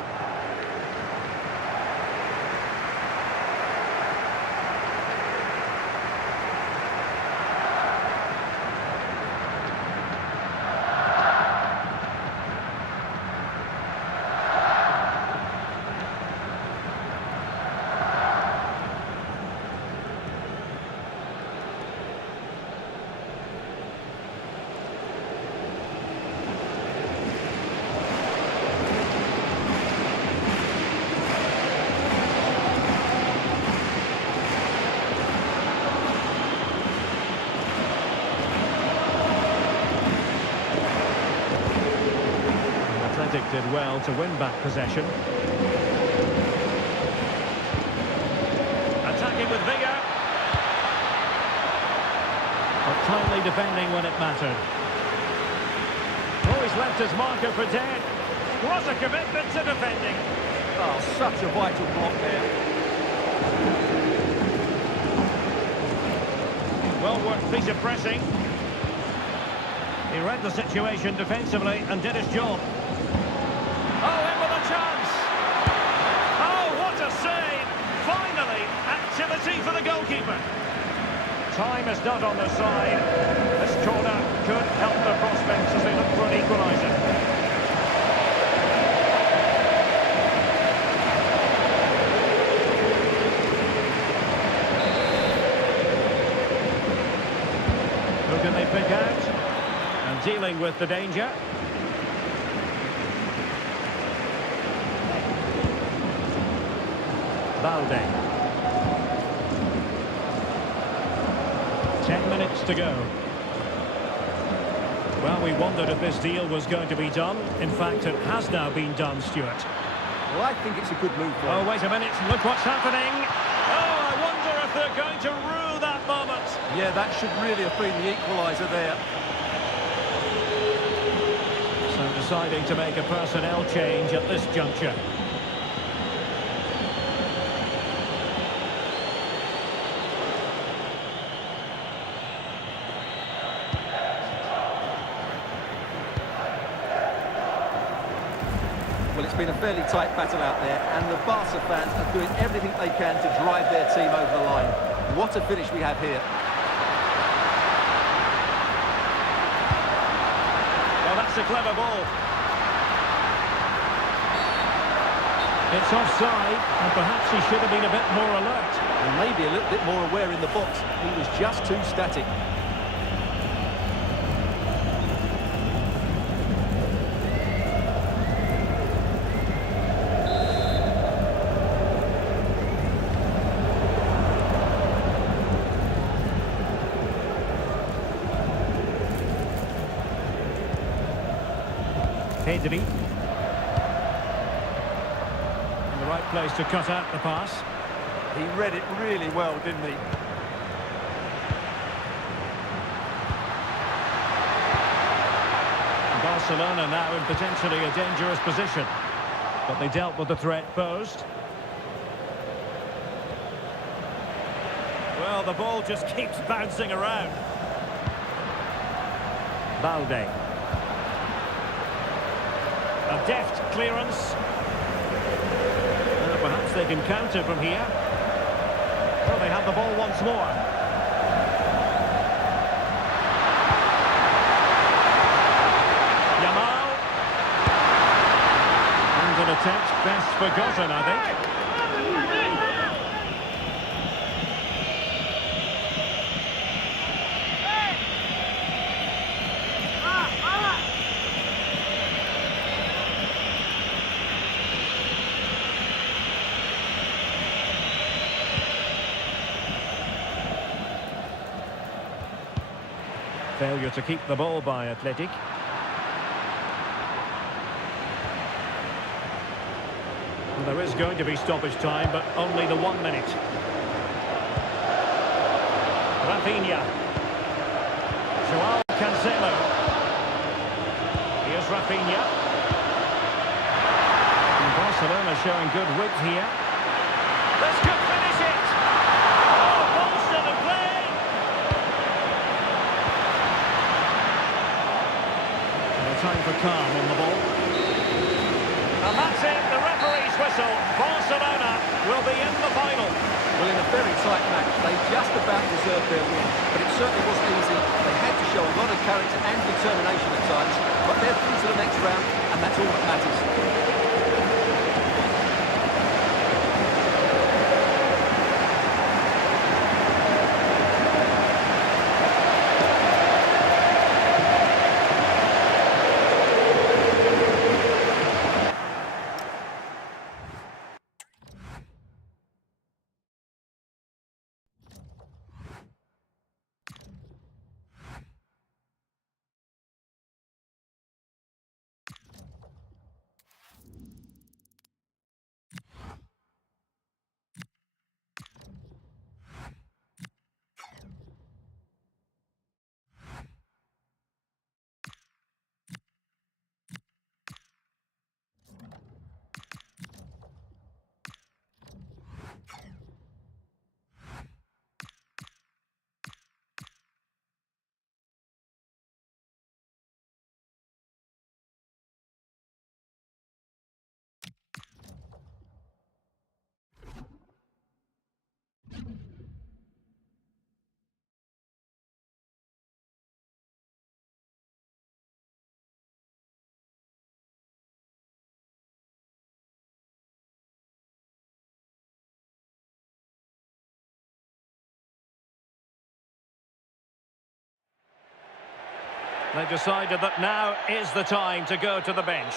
did well to win back possession. Attacking with vigour. But kindly defending when it mattered. Oh, he's left his marker for dead. What a commitment to defending. Oh, such a vital block there. Well worked piece of pressing. He read the situation defensively and did his job. Oh, in with a chance. Oh, what a save. Finally, activity for the goalkeeper. Time is not on their side. This corner could help their prospects as they look for an equaliser. Who can they pick out? And dealing with the danger. Balde. 10 minutes to go. Well, we wondered if this deal was going to be done. In fact, it has now been done, Stuart. Well, I think it's a good move for Oh, him. wait a minute. Look what's happening. Oh, I wonder if they're going to rue that moment. Yeah, that should really have been the equaliser there. So deciding to make a personnel change at this juncture. Well, it's been a fairly tight battle out there, and the Barca fans are doing everything they can to drive their team over the line. What a finish we have here. Well, that's a clever ball. It's offside, and perhaps he should have been a bit more alert. And maybe a little bit more aware in the box. He was just too static. Pedri. In the right place to cut out the pass. He read it really well, didn't he? Barcelona now in potentially a dangerous position. But they dealt with the threat posed. Well, the ball just keeps bouncing around. Balde. A deft clearance. Perhaps they can counter from here. Well, they have the ball once more. Yamal. And an attempt best forgotten, I think. Failure to keep the ball by Athletic. And there is going to be stoppage time, but only the 1 minute. Rafinha. Joao Cancelo. Here's Rafinha. And Barcelona showing good width here. This could finish it! Oh, ball still in play! Time for calm on the ball. And that's it, the referee's whistle. Barcelona will be in the final. Well, in a very tight match, they just about deserved their win. But it certainly wasn't easy. They had to show a lot of character and determination at times. But they're through to the next round, and that's all that matters. They've decided that now is the time to go to the bench.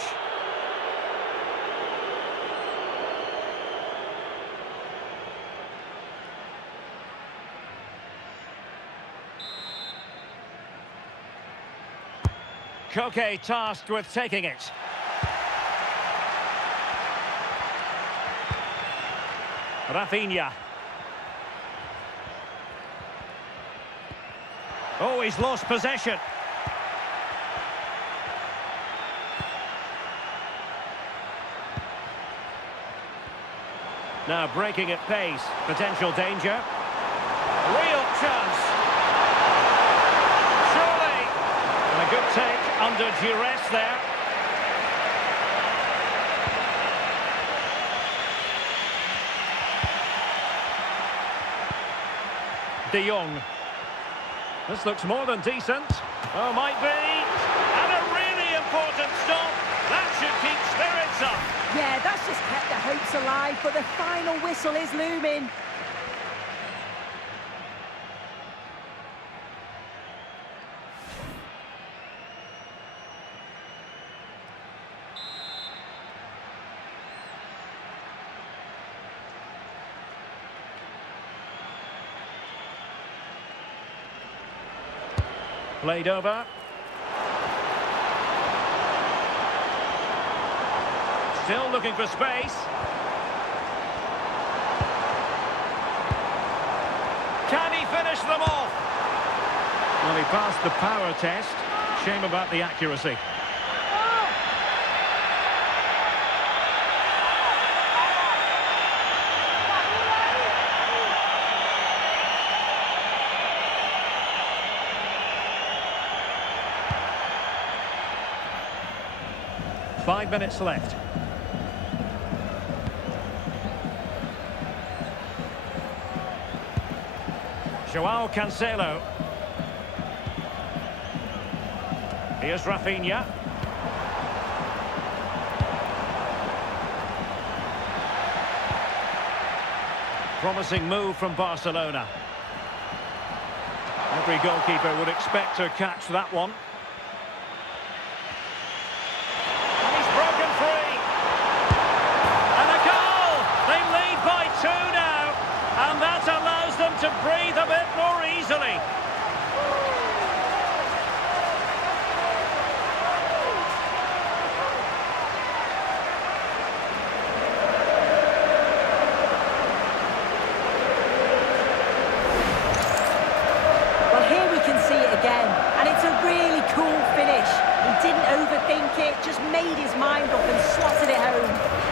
Koke tasked with taking it. Rafinha. Oh, he's lost possession. Now breaking at pace. Potential danger. Real chance. Surely. And a good take under duress there. De Jong. This looks more than decent. Oh, might be. And a really important stop. That should keep spirits up. Yeah, that's just kept the hopes alive, but the final whistle is looming. Played over. Still looking for space. Can he finish them off? Well, he passed the power test. Shame about the accuracy. Five minutes left. Joao Cancelo. Here's Rafinha. Promising move from Barcelona. Every goalkeeper would expect to catch that one. To breathe a bit more easily. Well, here we can see it again, and it's a really cool finish. He didn't overthink it, just made his mind up and slotted it home.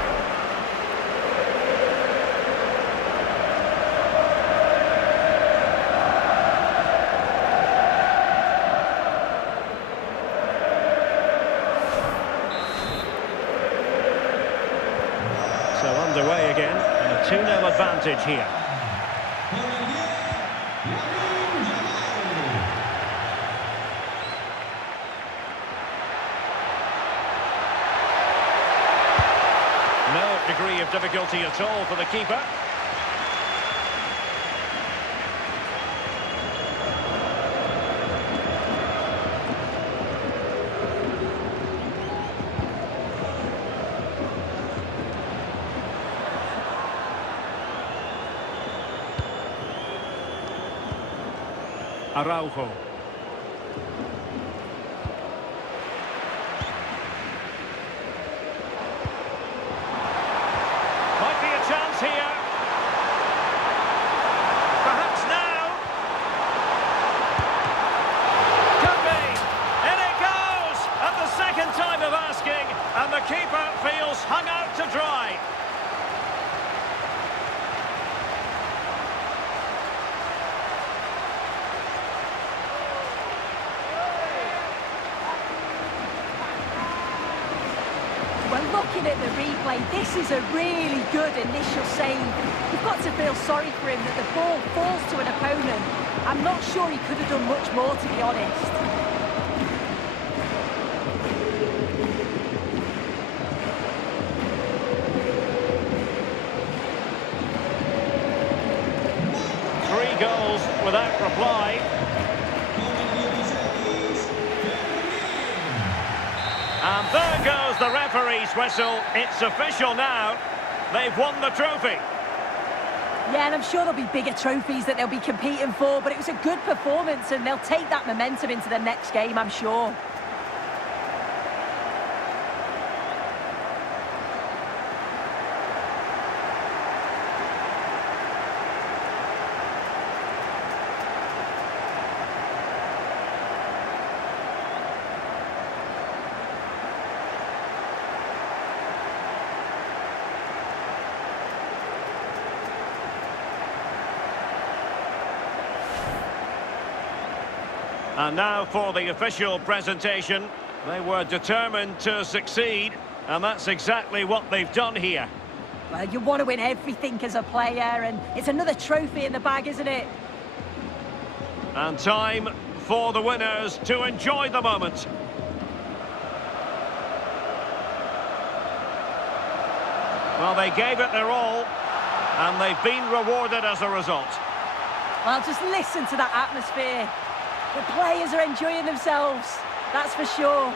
So underway again, and a 2-0 advantage here. No degree of difficulty at all for the keeper. Araujo. Might be a chance here. Perhaps now. Could be. In it goes! At the second time of asking, and the keeper feels hung out to dry. Looking at the replay, this is a really good initial save. You've got to feel sorry for him that the ball falls to an opponent. I'm not sure he could have done much more, to be honest. Three goals without reply. the referee's whistle. It's official now. They've won the trophy. Yeah, and I'm sure there'll be bigger trophies that they'll be competing for, but it was a good performance and they'll take that momentum into the next game, I'm sure. And now for the official presentation. They were determined to succeed, and that's exactly what they've done here. Well, you want to win everything as a player, and it's another trophy in the bag, isn't it? And time for the winners to enjoy the moment. Well, they gave it their all, and they've been rewarded as a result. Well, just listen to that atmosphere. The players are enjoying themselves, that's for sure.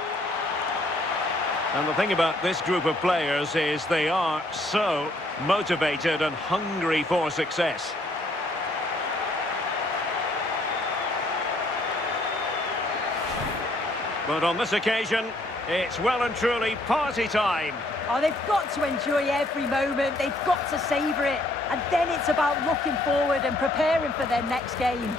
And the thing about this group of players is they are so motivated and hungry for success. But on this occasion, it's well and truly party time. Oh, they've got to enjoy every moment, they've got to savour it, and then it's about looking forward and preparing for their next game.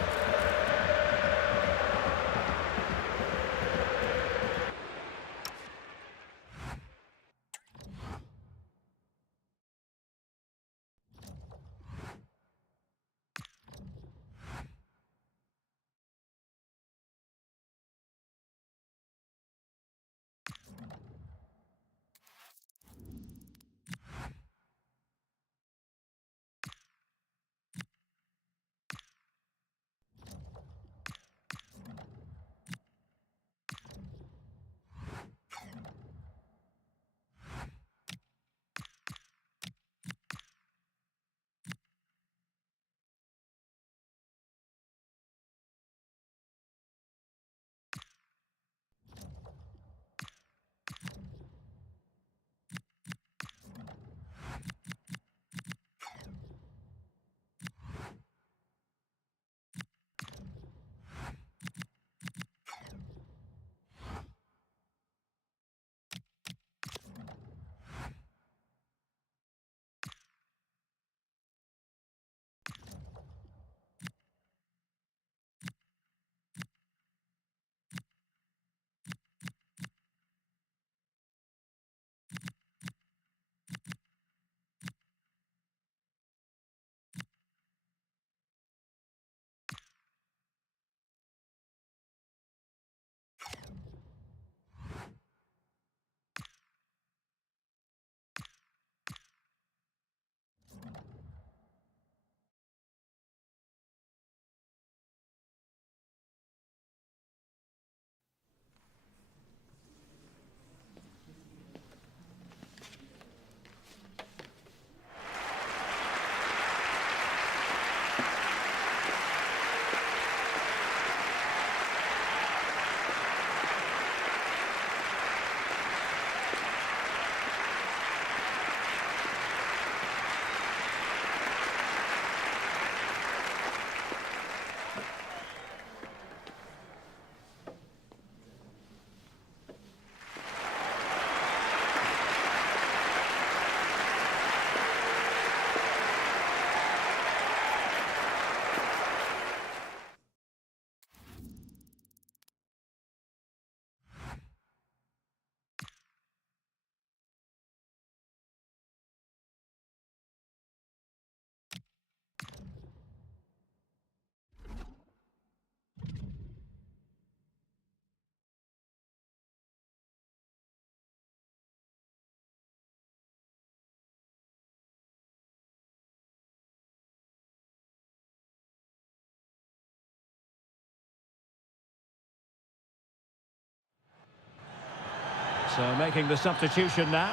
So making the substitution now.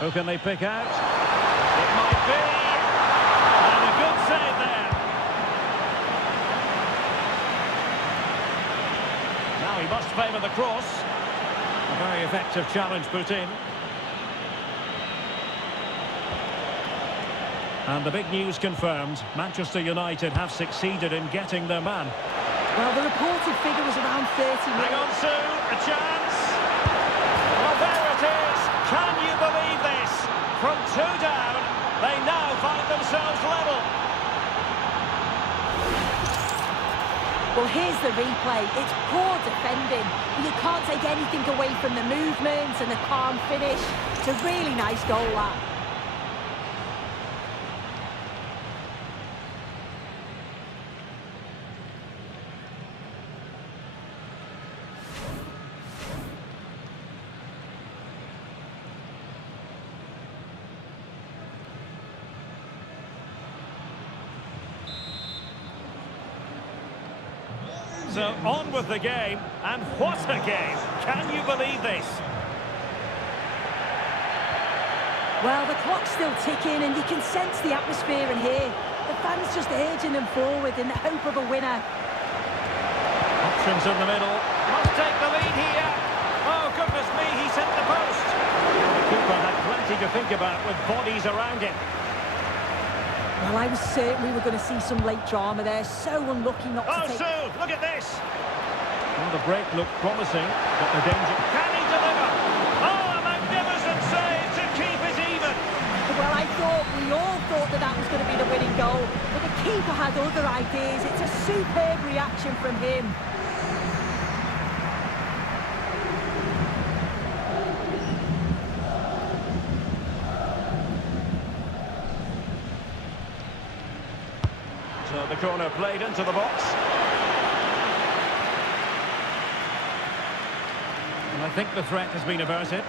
Who can they pick out? It might be. And a good he must favour the cross. A very effective challenge put in. And the big news confirmed, Manchester United have succeeded in getting their man. Well, the reported figure was around 30 Hang million. on, Sue, a chance. Well, there it is. Can you believe this? From 2 down, they now find themselves level. Well, here's the replay. It's poor defending. You can't take anything away from the movement and the calm finish. It's a really nice goal, that. So on with the game, and what a game! Can you believe this? Well, the clock's still ticking and you can sense the atmosphere in here. The fans just urging them forward in the hope of a winner. Options in the middle. Must take the lead here. Oh, goodness me, he sent the post. The keeper had plenty to think about with bodies around him. Well, I was certain we were going to see some late drama there. So unlucky not to Oh, take... Sue, look at this. Well, the break looked promising, but the danger... Can he deliver? Oh, a magnificent save to keep it even. Well, we all thought that was going to be the winning goal. But the keeper had other ideas. It's a superb reaction from him. So the corner played into the box. And I think the threat has been averted.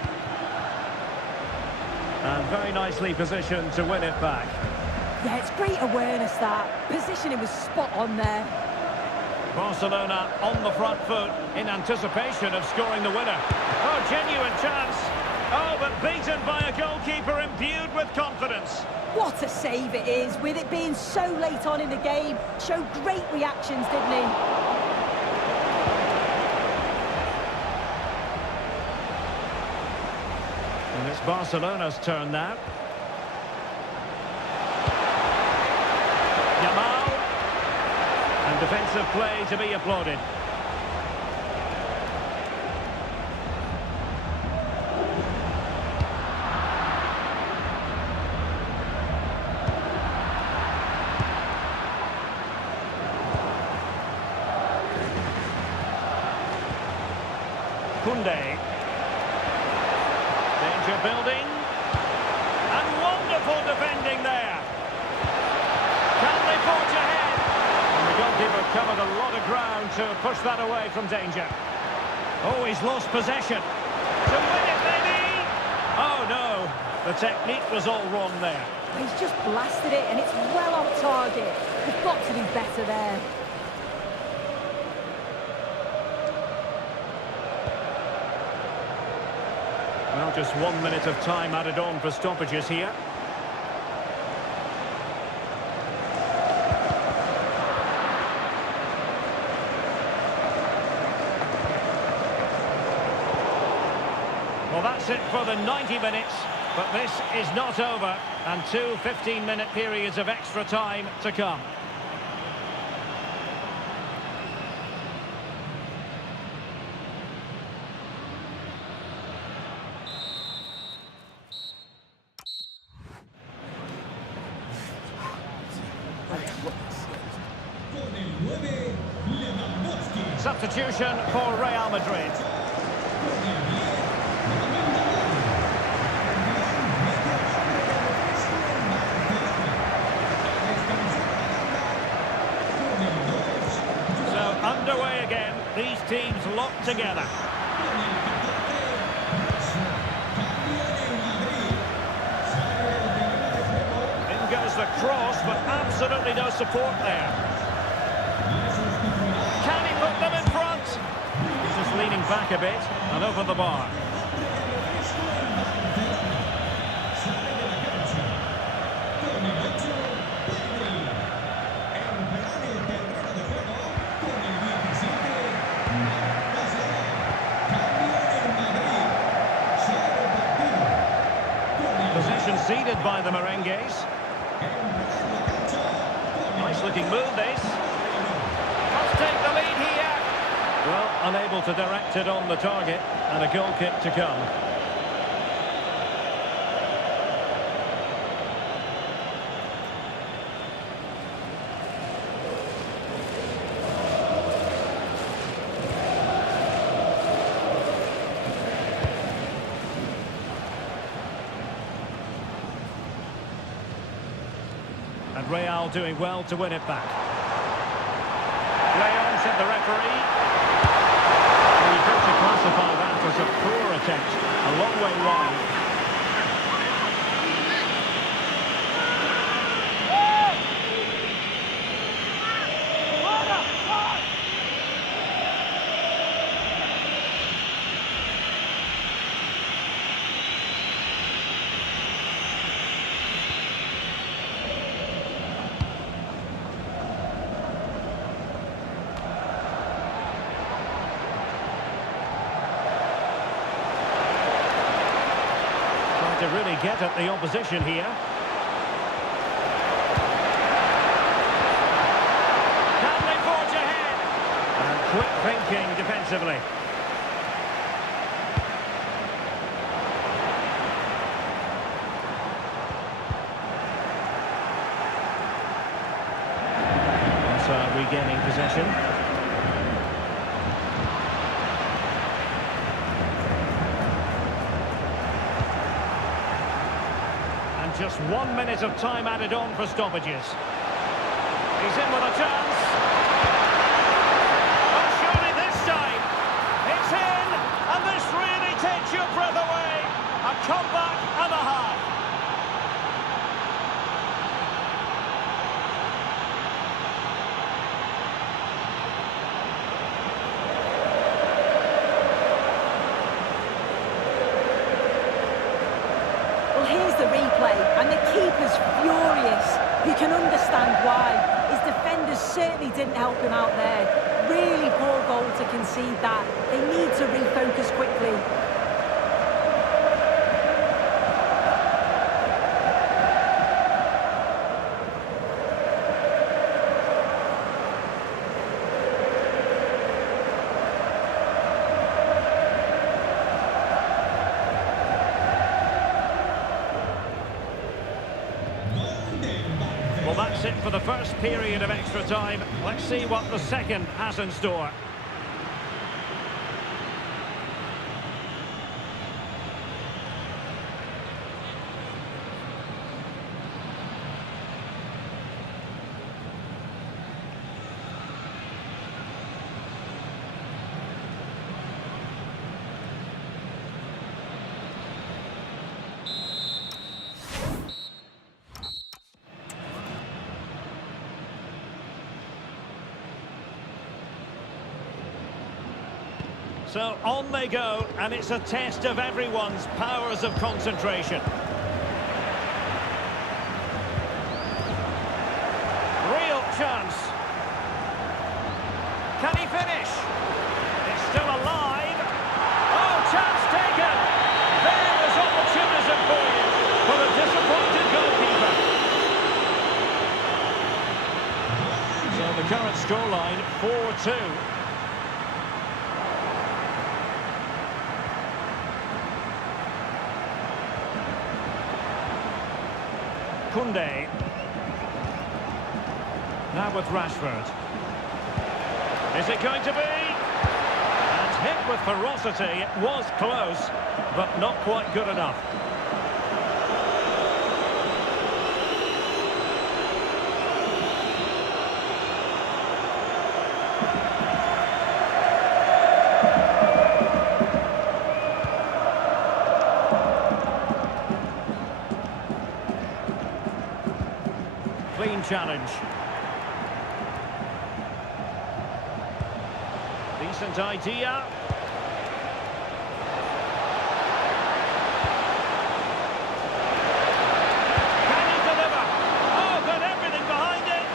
And very nicely positioned to win it back. Yeah, it's great awareness, that. Positioning was spot on there. Barcelona on the front foot in anticipation of scoring the winner. Oh, genuine chance. Oh, but beaten by a goalkeeper imbued with confidence. What a save it is, with it being so late on in the game. Showed great reactions, didn't he? And it's Barcelona's turn now. Yamal. And defensive play to be applauded. Koundé. Danger building. And wonderful defending there. Can they forge ahead? And the goalkeeper covered a lot of ground to push that away from danger. Oh, he's lost possession. To win it, maybe? Oh, no. The technique was all wrong there. He's just blasted it, and it's well off target. They've got to do better there. Well, just 1 minute of time added on for stoppages here. Well, that's it for the 90 minutes, but this is not over, and 2 15-minute periods of extra time to come. Substitution for Real Madrid. So underway again, these teams locked together. In goes the cross, but absolutely no support there. Can he put them in front? He's just leaning back a bit and over the bar. conceded by the Merengues. Nice looking move, this. Must take the lead here. Well, unable to direct it on the target, and a goal kick to come. And Real doing well to win it back. Leon, said the referee. Well, you've got to classify that as a poor attempt. A long way wide. To really get at the opposition here. Can they forge ahead? And quick thinking defensively. So regaining possession. Just 1 minute of time added on for stoppages. He's in with a chance. Oh, surely this time. It's in, and this really takes your breath away. A comeback and a half. Well, here's the replay, and the keeper's furious. You can understand why. His defenders certainly didn't help him out there. Really poor goal to concede that. They need to refocus quickly. Well, that's it for the first period of extra time. Let's see what the second has in store. So on they go, and it's a test of everyone's powers of concentration. Real chance. Can he finish? It's still alive. Oh, chance taken. There was opportunism for you, for the disappointed goalkeeper. So the current scoreline, 4-2. Koundé. Now with Rashford. Is it going to be? And hit with ferocity. It was close, but not quite good enough. Clean challenge. Decent idea. Can he deliver? Oh, got everything behind it.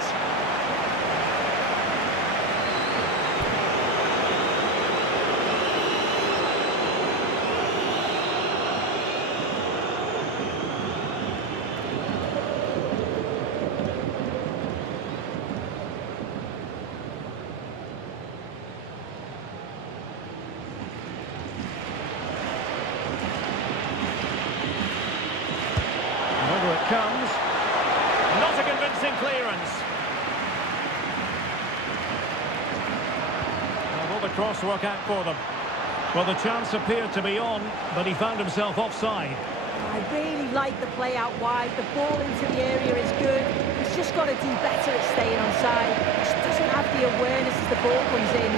comes. Not a convincing clearance. Well, will the cross work out for them? Well, the chance appeared to be on, but he found himself offside. I really like the play out wide. The ball into the area is good. He's just got to do better at staying onside. He just doesn't have the awareness as the ball comes in.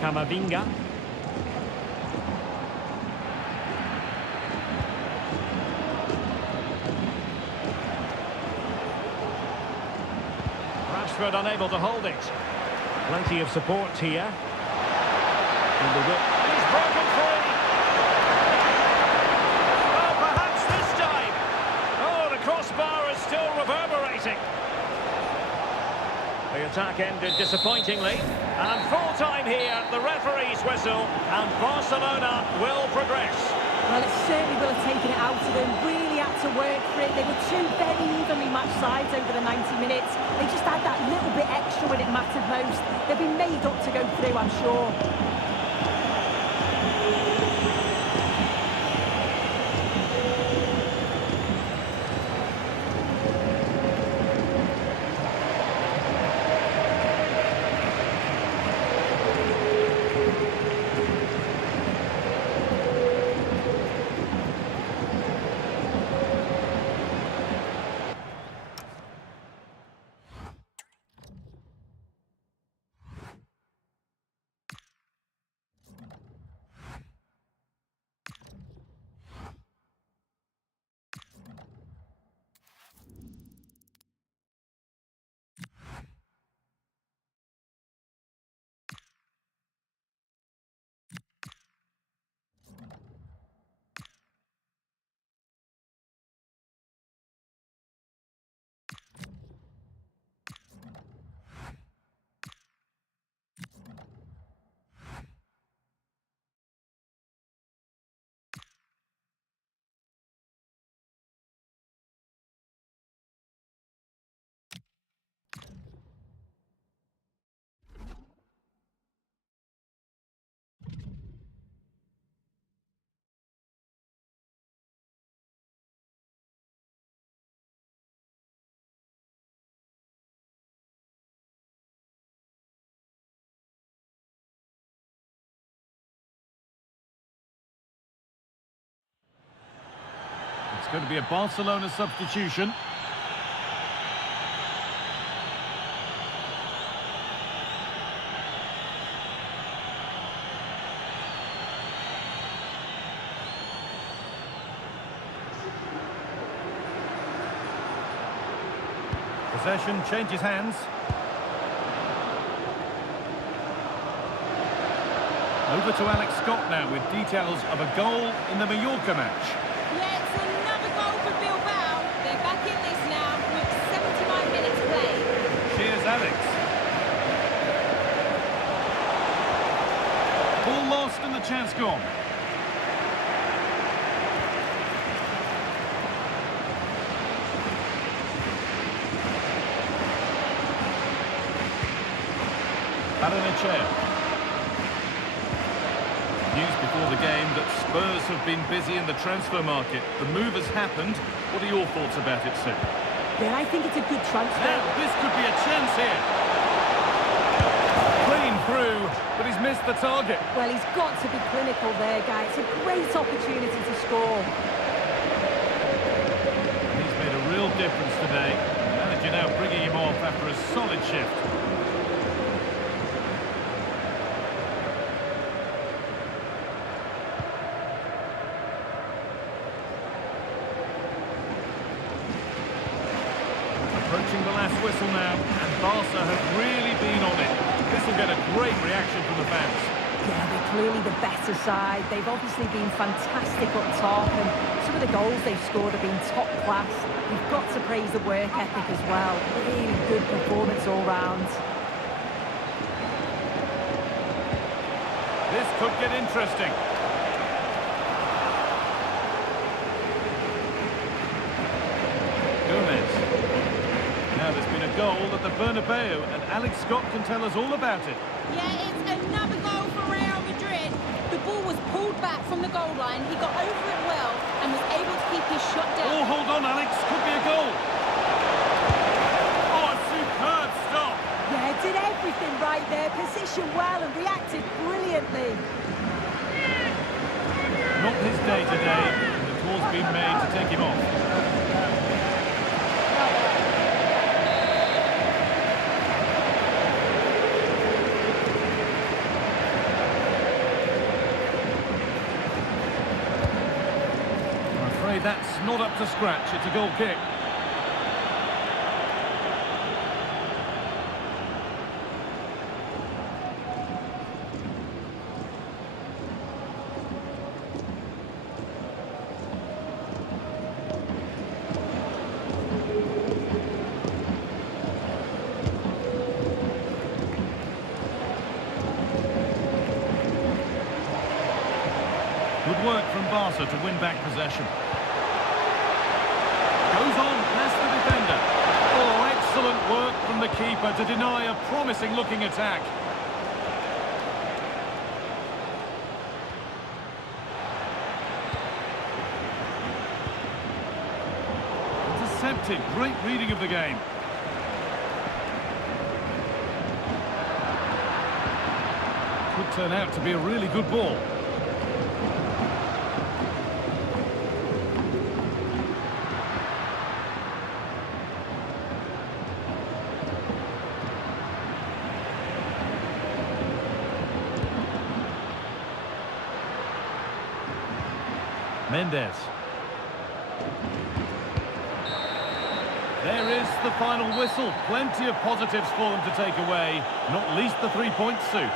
Camavinga. Rashford unable to hold it. Plenty of support here. And he's broken free. Oh, perhaps this time. Oh, the crossbar is still reverberating. The attack ended disappointingly. And full time here, the referee's whistle, and Barcelona will progress. Well, it certainly will have taken it out of them. Really had to work for it. They were two very evenly matched sides over the 90 minutes. They just had that little bit extra when it mattered most. They've been made up to go through, I'm sure. It's going to be a Barcelona substitution. Possession changes hands. Over to Alex Scott now with details of a goal in the Mallorca match. Yeah, it's another goal for Bilbao. They're back in this now with 79 minutes played. Cheers, Alex. Ball lost and the chance gone. Chair. News before the game that Spurs have been busy in the transfer market. The move has happened. What are your thoughts about it, Sue? Yeah, I think it's a good transfer. Now, this could be a chance here. Clean through, but he's missed the target. Well, he's got to be clinical there, guy. It's a great opportunity to score. He's made a real difference today. Manager now bringing him off after a solid shift. Approaching the last whistle now, and Barca have really been on it. This will get a great reaction from the fans. Yeah, they're clearly the better side. They've obviously been fantastic up top, and some of the goals they've scored have been top class. You've got to praise the work ethic as well. Really good performance all round. This could get interesting. goal at the Bernabeu, and Alex Scott can tell us all about it. Yeah, it's another goal for Real Madrid. The ball was pulled back from the goal line. He got over it well and was able to keep his shot down. Oh, hold on, Alex. Could be a goal. Oh, a superb stop. Yeah, did everything right there, positioned well and reacted brilliantly. Not his day today, and the call's been made to take him off. I'm afraid that's not up to scratch. It's a goal kick. Good work from Barca to win back possession. Goes on past the defender. Oh, excellent work from the keeper to deny a promising-looking attack. Intercepted. Great reading of the game. Could turn out to be a really good ball. Mendes. There is the final whistle. Plenty of positives for them to take away, not least the 3 points, Sue.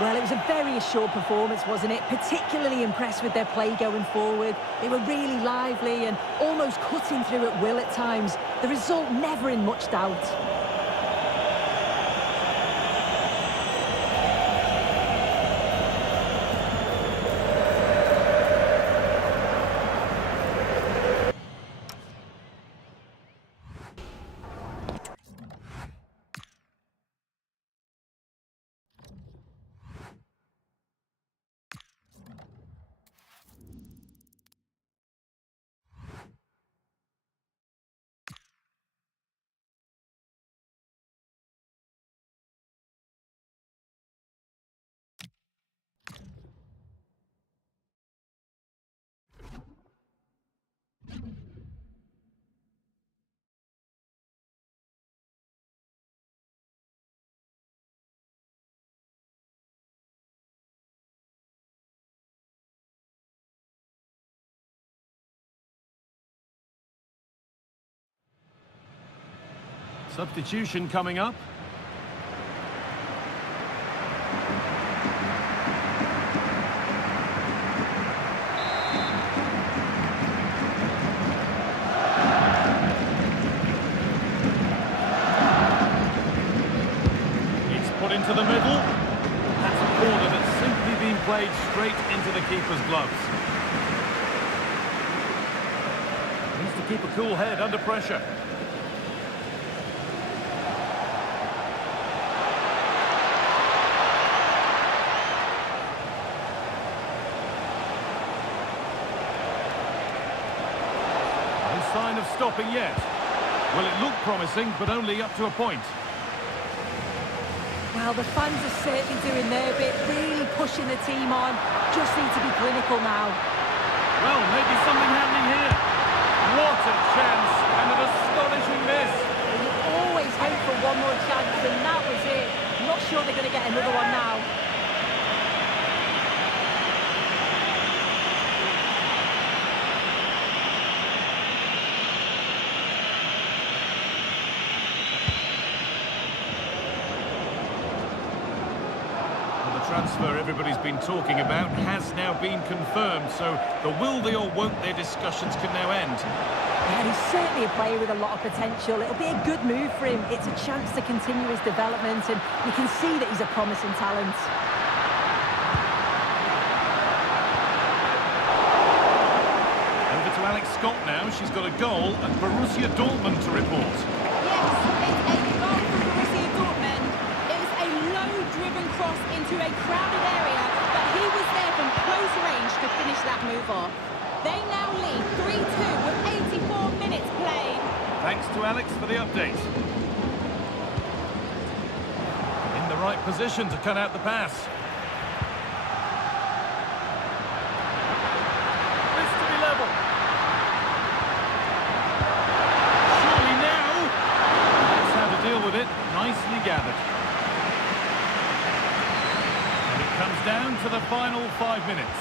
Well, it was a very assured performance, wasn't it? Particularly impressed with their play going forward. They were really lively and almost cutting through at will at times. The result never in much doubt. Substitution coming up. It's put into the middle. That's a corner that's simply been played straight into the keeper's gloves. Needs to keep a cool head under pressure. Sign of stopping yet. Well, it looked promising, but only up to a point. Well, the fans are certainly doing their bit, really pushing the team on. Just need to be clinical now. Well, maybe something happening here. What a chance, and an astonishing miss. You always hope for one more chance, and that was it. Not sure they're going to get another one now. Transfer everybody's been talking about has now been confirmed, so the will they or won't they discussions can now end. Yeah, he's certainly a player with a lot of potential. It'll be a good move for him. It's a chance to continue his development, and you can see that he's a promising talent. Over to Alex Scott now. She's got a goal at Borussia Dortmund to report. Yes, it's a goal cross into a crowded area, but he was there from close range to finish that move off. They now lead 3-2 with 84 minutes played. Thanks to Alex for the update. In the right position to cut out the pass. This to be level. Surely now. That's how to deal with it. Nicely gathered. And it comes down to the final 5 minutes.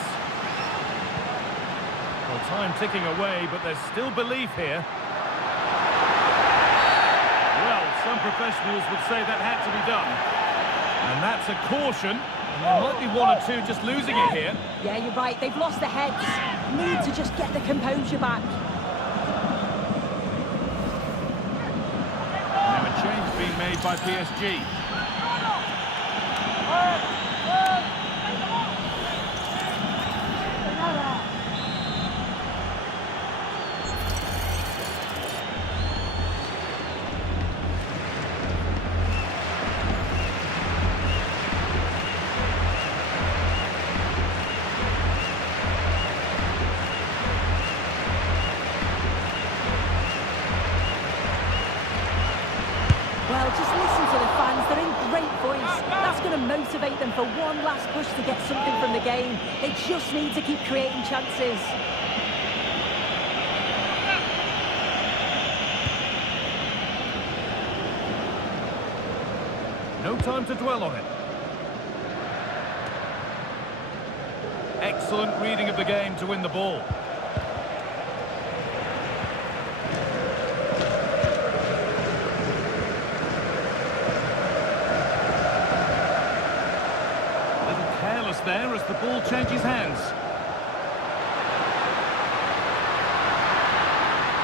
Well, time ticking away, but there's still belief here. Well, some professionals would say that had to be done. And that's a caution. And there might be one or two just losing it here. Yeah, you're right. They've lost their heads. Need to just get the composure back. Now a change being made by PSG. Well, just listen to the fans. They're in great voice. That's going to motivate them for one last push to get something from the game. They just need to keep creating chances. No time to dwell on it. Excellent reading of the game to win the ball. There as the ball changes hands.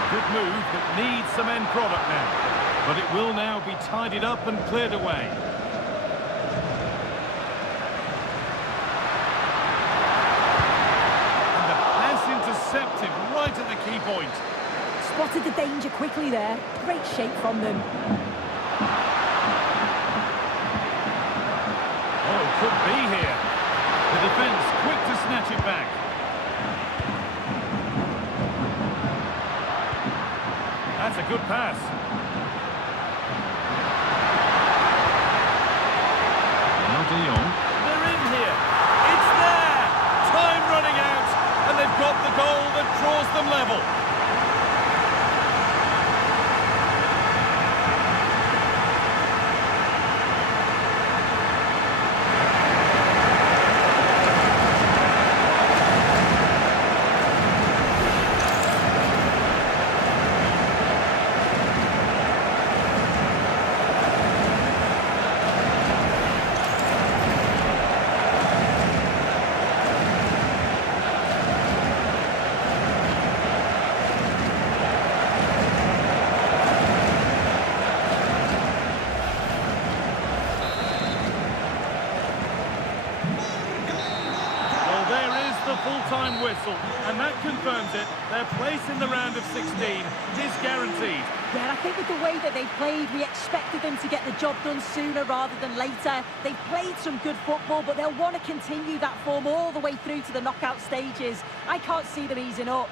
Good move, but needs some end product now. But it will now be tidied up and cleared away. And the pass intercepted right at the key point. Spotted the danger quickly there. Great shape from them. Oh, could be here. The defence quick to snatch it back. That's a good pass. Now De Jong. They're in here. It's there. Time running out, and they've got the goal that draws them level. Full-time whistle, and that confirms it. Their place in the round of 16 is guaranteed. Yeah, I think with the way that they played, we expected them to get the job done sooner rather than later. They've played some good football, but they'll want to continue that form all the way through to the knockout stages. I can't see them easing up.